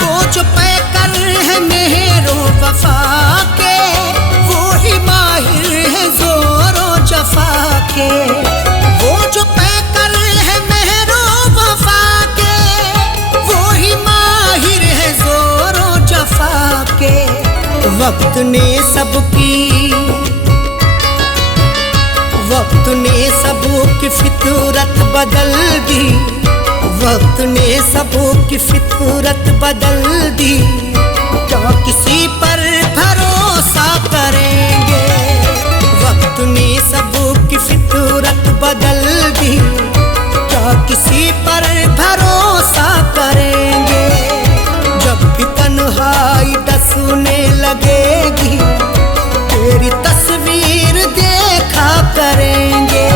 वो जो पैकर है मेहरो वफा के, वो ही माहिर है जोरो जफा के। वो जो पैकर है मेहरो वफा के, वो ही माहिर है जोरो जफा के। वक्त ने सबकी फितरत बदल दी, वक्त ने सबकी फितरत बदल दी। क्या किसी पर भरोसा करेंगे, वक्त ने सबकी फितरत बदल दी। क्या किसी पर भरोसा करेंगे। जब भी तन्हाई डसने लगेगी तेरी तस्वीर देखा करेंगे।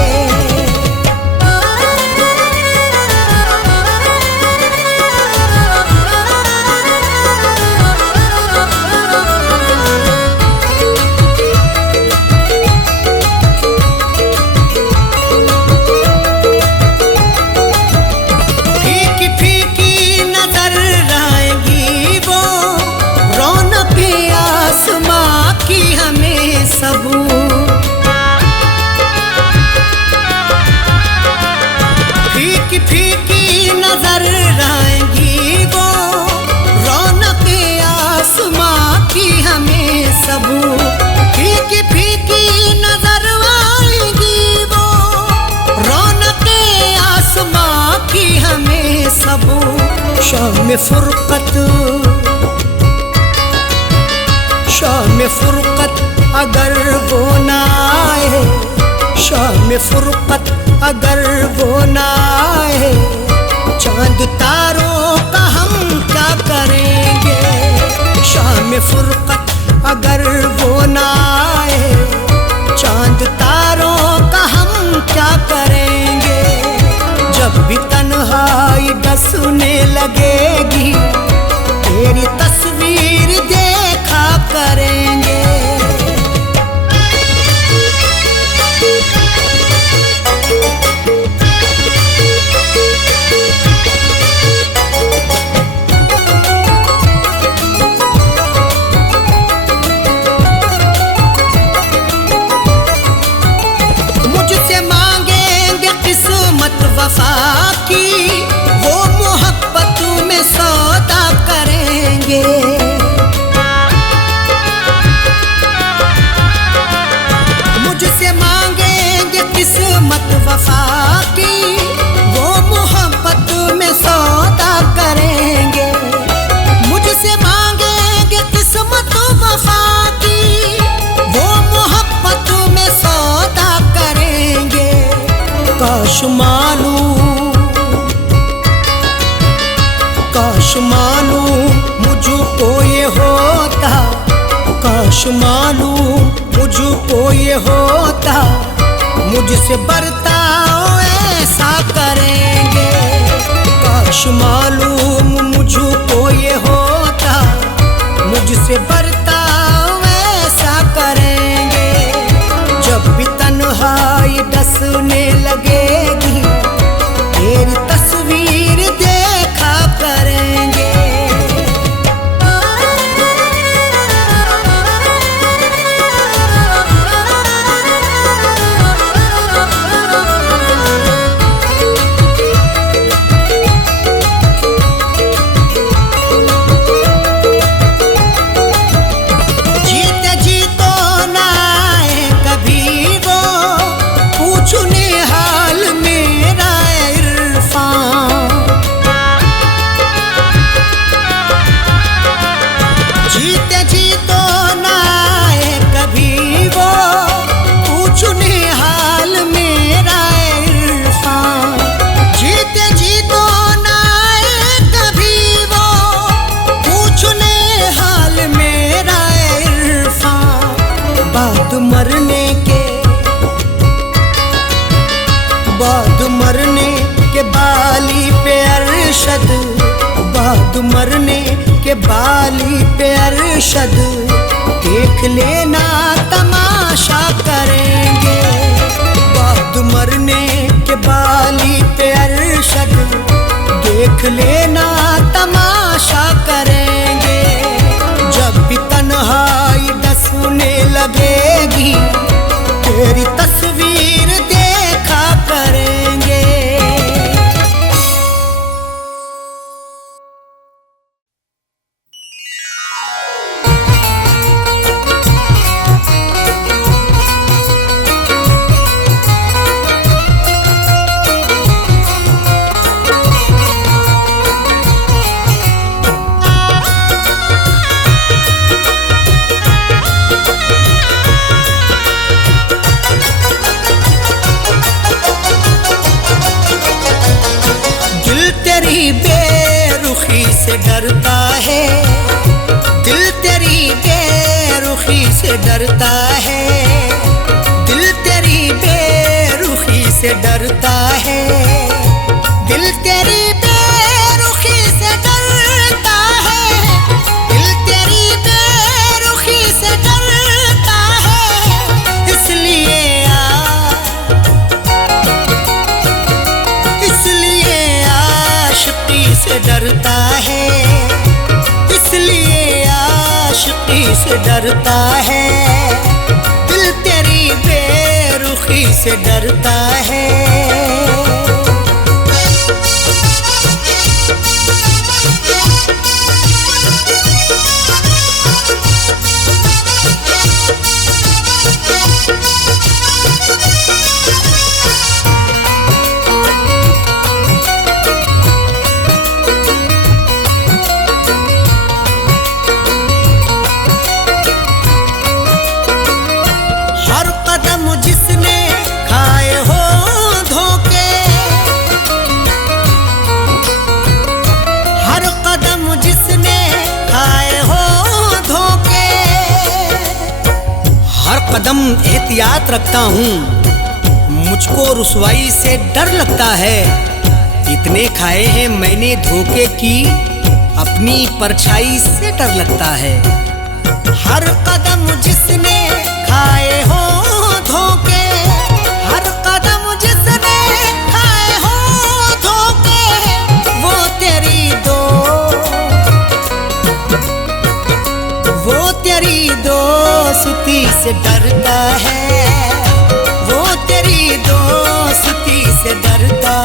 फीकी फीकी नजर आएगी वो, रौनक आसमां की हमें सब। फीकी फीकी नजर आएगी वो, रौनक आसमां की हमें सब। फीकी फीकी नजर आएगी वो, रौनक आसमां की हमें सब। शाम फुरकत, शाम फुरकत अगर वो ना आए, शाम फुरकत अगर वो ना आए, चांद तारों का हम क्या करेंगे। शाम फुरकत अगर वो ना आए, चांद तारों का हम क्या करेंगे। जब भी तन्हाई डसने लगेगी तेरी तस्वीर देखा करेंगे। मुझसे मांगेंगे किस्मत वफा की, वो मोहब्बत में सौदा करेंगे। मुझसे मांगेंगे किस्मत वफा की, वो मोहब्बत में सौदा करेंगे। मुझसे मांगेंगे किस्मत वफा की, वो मोहब्बत में सौदा करेंगे। काश मालूम मुझको ये होता, काश मालूम मुझको ये होता, मुझसे बर्ताव ऐसा करेंगे। काश मालूम मुझको ये होता, मुझसे बर्ताव ऐसा करेंगे। जब भी तन्हाई डसने लगेगी, तेरी तस्वीर देखा करेंगे। जीते जी तो ना आए कभी वो, पूछने हाल मेरा इरफान। जीते जी तो ना आए कभी वो, पूछने हाल मेरा इरफान। जीते जी तो ना आए कभी वो, पूछने हाल मेरा इरफान। बाद मरने के बाली पे अरशद, बाद मरने के बाली पे अरशद, देख लेना तमाशा करेंगे। बाद मरने के बाली पे अरशद, देख लेना तमाशा करेंगे। जब भी तन्हाई डसने लगेगी, तेरी तस्वीर देखा करेंगे। बेरुखी से डरता है, दिल तेरी बेरुखी से डरता है, दिल तेरी बेरुखी से डरता है, दिल तेरी बेरुखी से डरता है, दिल तेरी बेरुखी से डरता है। इसलिए आशिकी से डरता है, इसलिए आशिकी से डरता है, दिल तेरी बेरुखी से डरता है। जिसने खाए हो धोखे, हर कदम जिसने खाए हो धोखे, हर कदम एहतियात रखता हूँ, मुझको रुसवाई से डर लगता है। इतने खाए हैं मैंने धोखे की, अपनी परछाई से डर लगता है। हर कदम जिसने खाए हो धोखे, हर कदम जिसने खाए हो धोखे, वो तेरी दोस्ती से डरता है, वो तेरी दोस्ती से डरता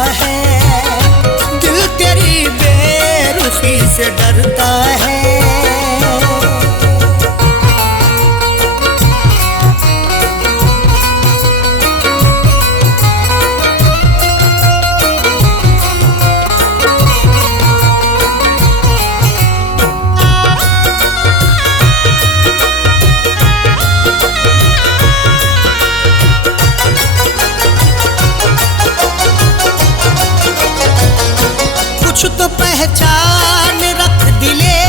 पहचान रख दिले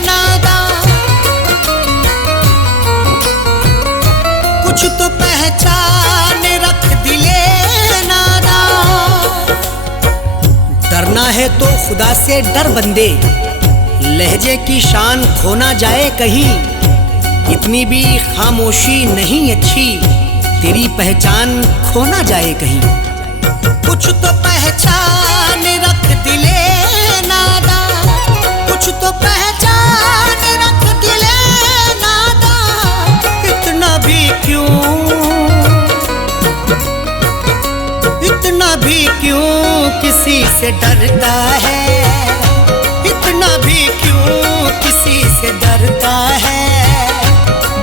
नादा, कुछ तो पहचान रख दिले नादा। डरना है तो खुदा से डर बंदे, लहजे की शान खो ना जाए कहीं। इतनी भी खामोशी नहीं अच्छी, तेरी पहचान खो ना जाए कहीं। कुछ तो पहचान रख दिले नादा, कुछ तो पहचान रख दिले नादा। इतना भी क्यों, इतना भी क्यों किसी से डरता है, इतना भी क्यों किसी से डरता है।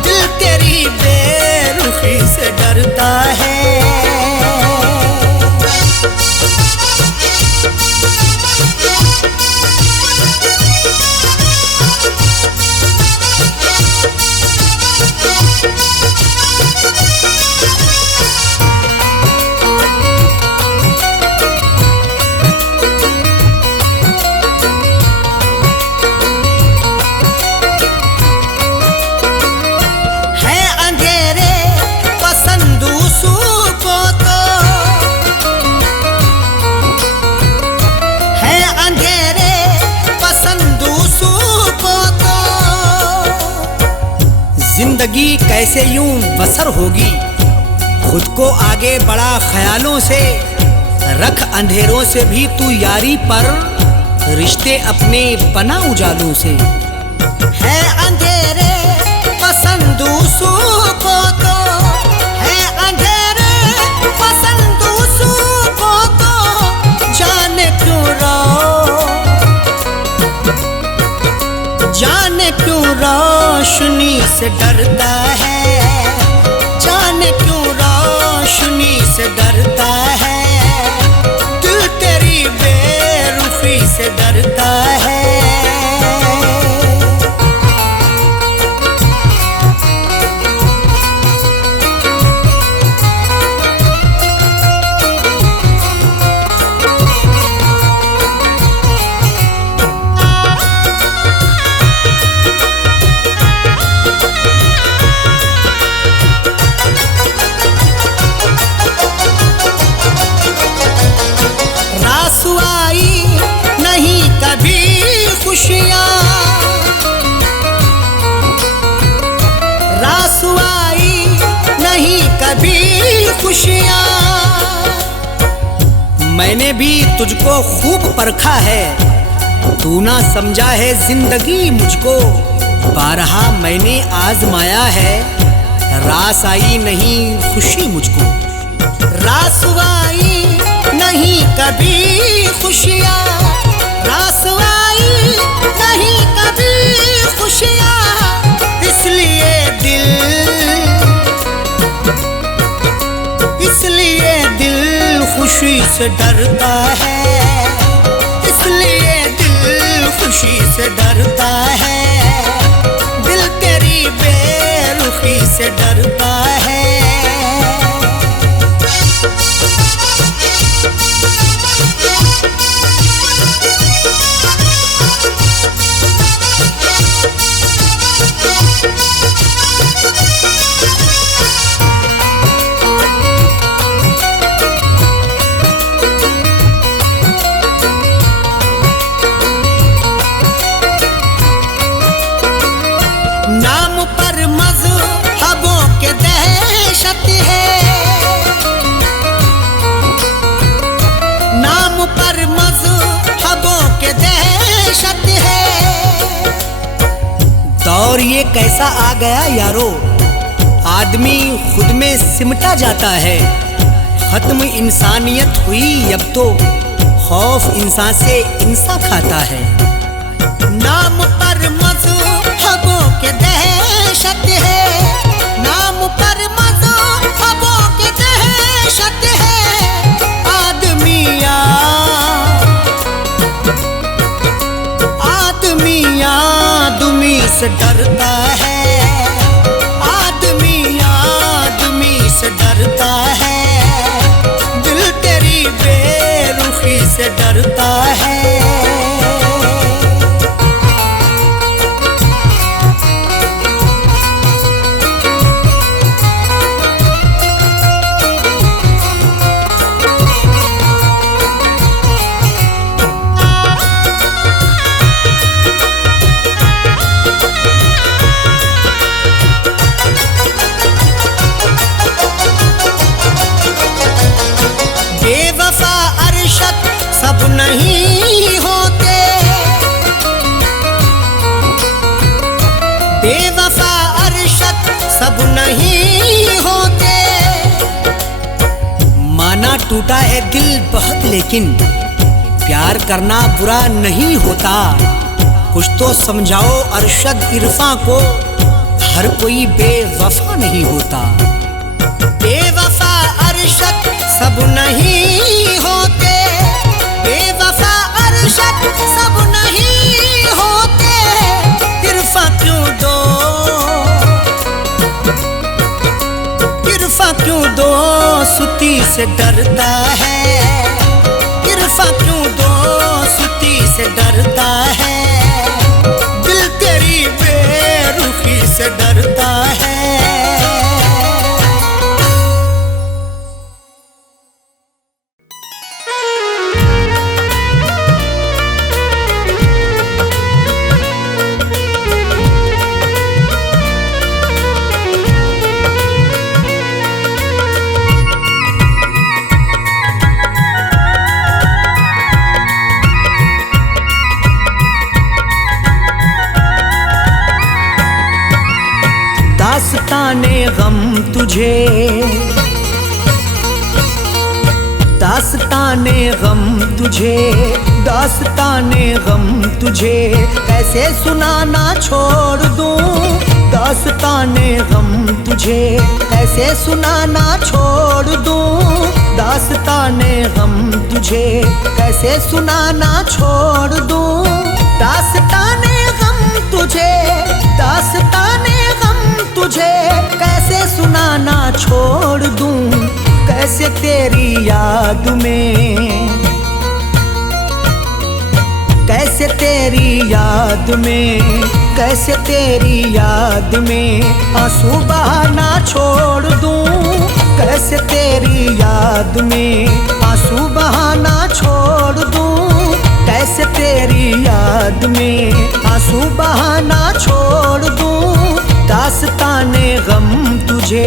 दिल तेरी बेरुखी से डरता है। जिंदगी कैसे यूं बसर होगी, खुद को आगे बढ़ा ख्यालों से। रख अंधेरों से भी तू यारी पर, रिश्ते अपने बना उजालों से। है अंधेरे पसंद उसको तो, है अंधेरे पसंद उसको तो। जाने क्यों जाने क्यों रोशनी से डरता है, जाने क्यों रोशनी से डरता है। दिल तेरी बेरुखी से डरता है। रासुआई नहीं कभी खुशियाँ, रासुआई नहीं कभी खुशियाँ। मैंने भी तुझको खूब परखा है, तू ना समझा है जिंदगी मुझको। बारहा मैंने आजमाया है, रास आई नहीं खुशी मुझको। रासुआई नहीं कभी खुशियाँ, रासुआई नहीं कभी खुशियाँ। इसलिए दिल खुशी से डरता है, इसलिए दिल खुशी से डरता है। दिल तेरी बेरुखी से डरता है। नाम पर मज़हबों के दहशत है, नाम पर मज़हबों के दहशत है। दौर ये कैसा आ गया यारो, आदमी खुद में सिमटा जाता है। खत्म इंसानियत हुई अब तो, खौफ इंसान से इंसान खाता है। नाम पर मज़हबों के दहशत है, नाम पर मज़हबों के दहशत है। आदमी से डरता है, आदमी से डरता है। दिल तेरी बेरुखी से डरता है। माना टूटा है दिल बहुत, लेकिन प्यार करना बुरा नहीं होता। कुछ तो समझाओ अरशद इरफां को, हर कोई बेवफा नहीं होता। बेवफा अरशद सब नहीं होते, बेवफा अरशद सब नहीं होते। इरफां क्यों दो, इरफां क्यों दो सुती से डरता है। इरफां क्यों दो सुती से डरता है। दिल तेरी बेरुखी से डरता है। दास्ताने गम तुझे, दास्ताने गम तुझे, दास्ताने गम तुझे कैसे सुनाना छोड़ दूं। दास्ताने गम तुझे कैसे सुनाना छोड़ दूं। दास्ताने गम तुझे कैसे सुनाना छोड़ दूं। दास्ताने गम तुझे, दास्ताने तुझे कैसे सुनाना छोड़ दूं। कैसे तेरी याद में, कैसे तेरी याद में, कैसे तेरी याद में आंसू बहाना छोड़ दूं। कैसे तेरी याद में आंसू बहाना छोड़ दूं। कैसे तेरी याद में आंसू बहाना छोड़ दूं। दास्ताने गम तुझे।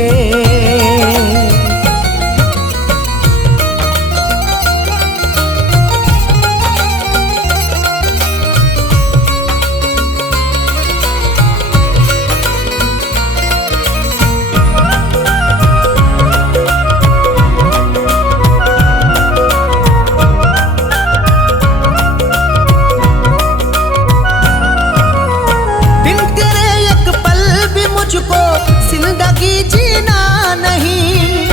जिंदगी जीना नहीं,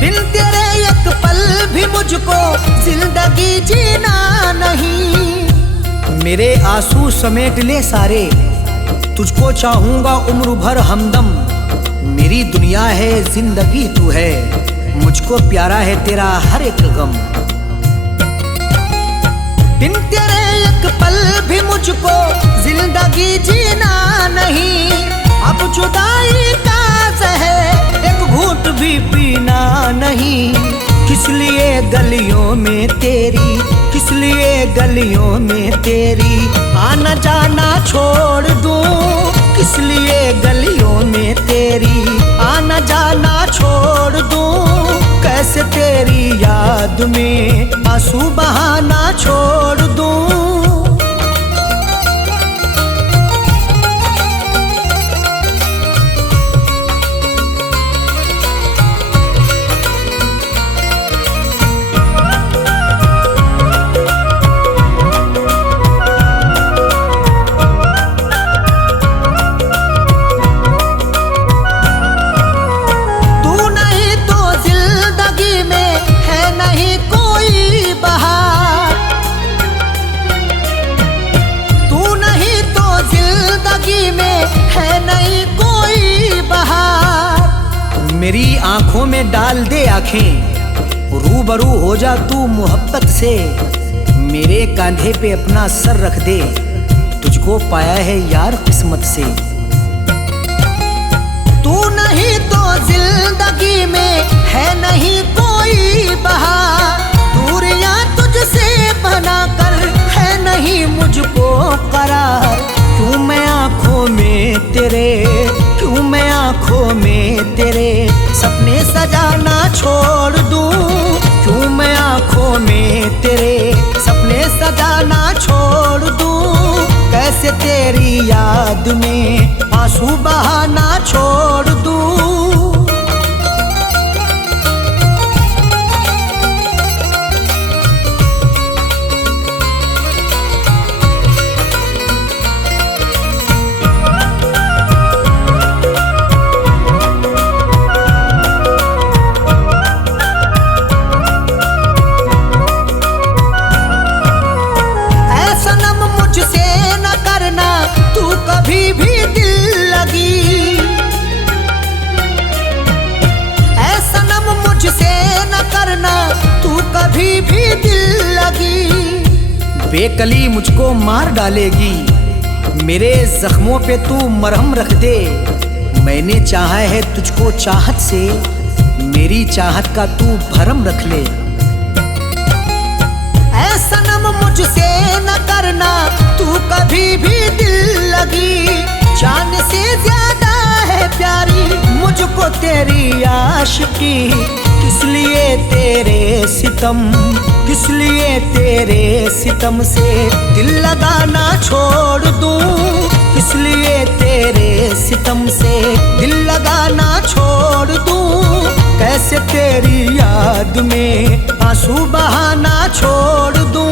बिन तेरे एक पल भी मुझको जिंदगी जीना नहीं। मेरे आंसू समेट ले सारे, तुझको चाहूंगा उम्र भर हमदम। मेरी दुनिया है जिंदगी तू है, मुझको प्यारा है तेरा हर एक गम। बिन तेरे एक पल भी मुझको जिंदगी जीना नहीं। अब जुदाई का ज़हर एक घूंट भी पीना नहीं। किस लिए गलियों में तेरी, किस लिए गलियों में तेरी आना जाना छोड़ दूं। किस लिए गलियों में तेरी आना जाना छोड़ दूं। कैसे तेरी याद में आंसू बहाना छोड़ दूं। मेरी आंखों में डाल दे आंखें, रूबरू हो जा तू मोहब्बत से। मेरे कांधे पे अपना सर रख दे, तुझको पाया है यार किस्मत से। तू नहीं तो जिंदगी में है नहीं कोई बहार। दूरियां तुझसे बना कर है नहीं मुझको करार। क्यों मैं आंखों में तेरे, क्यों मैं आंखों में तेरे सपने सजाना छोड़ दूं। क्यों मैं आंखों में तेरे सपने सजाना छोड़ दूं। कैसे तेरी याद में आंसू बहाना छोड़ दूं। ये कली मुझको मार डालेगी, मेरे जख्मों पे तू मरहम रख दे। मैंने चाहा है तुझको चाहत से, मेरी चाहत का तू भरम रख ले। ऐ सनम मुझसे न करना तू कभी भी दिल लगी, जान से ज्यादा है प्यारी मुझको तेरी आशिकी। किस लिए तेरे सितम, किस लिए तेरे सितम से दिल लगाना छोड़ दूं, किस लिए तेरे सितम से दिल लगाना छोड़ दूं। कैसे तेरी याद में आंसू बहाना छोड़ दूं।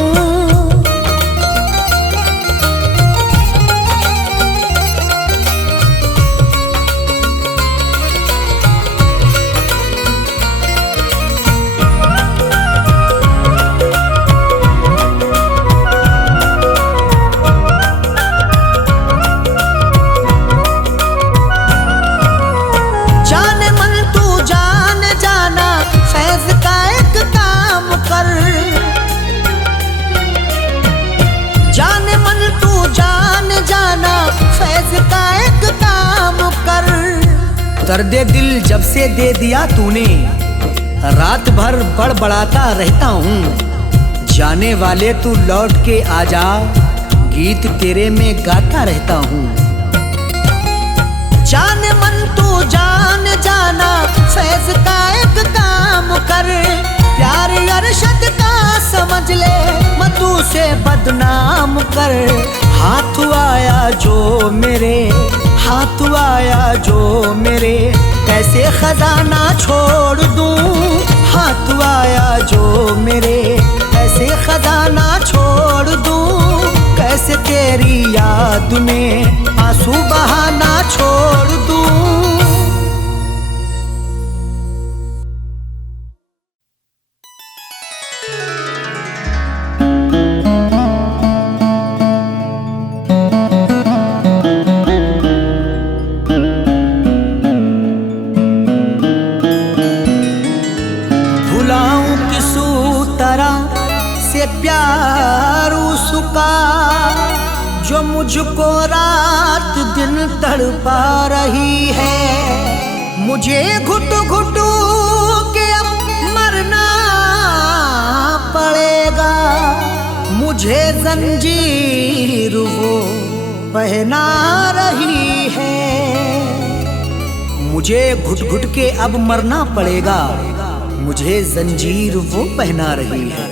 दर्द दिल जब से दे दिया तूने, रात भर बड़बड़ाता रहता हूँ। जाने वाले तू लौट के आजा, गीत तेरे में गाता रहता हूँ। जाने मन तू जान जाना, फैज का एक काम कर, प्यार अरशद का समझ ले, मधु से बदनाम कर। हाथ आया जो मेरे, हाथ आया जो मेरे, कैसे खजाना छोड़ दूं। हाथ आया जो मेरे, कैसे खजाना छोड़ दूं। कैसे तेरी याद में आंसू बहाना छोड़ दूं। प्यार उसका जो मुझको रात दिन तड़पा रही है। मुझे घुट घुट के अब मरना पड़ेगा, मुझे जंजीर वो पहना रही है। मुझे घुट घुट के अब मरना पड़ेगा, मुझे जंजीर वो पहना रही है।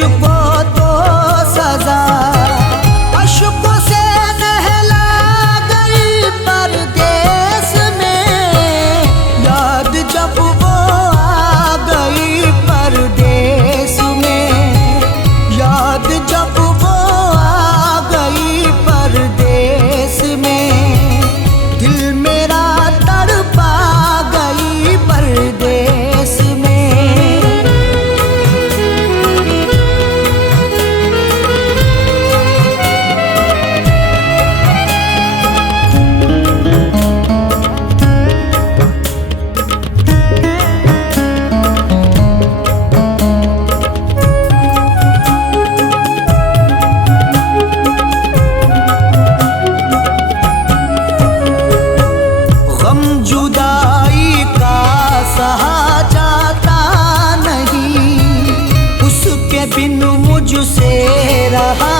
मुझको तो सजा अश्कों से नहला गई परदेस में, याद जब वो आ गई परदेस में, याद जब वो आ गई परदेस में, दिल मेरा तड़पा गई परदेस में। गम जुदाई का सहा जाता नहीं, उसके बिन मुझसे रहा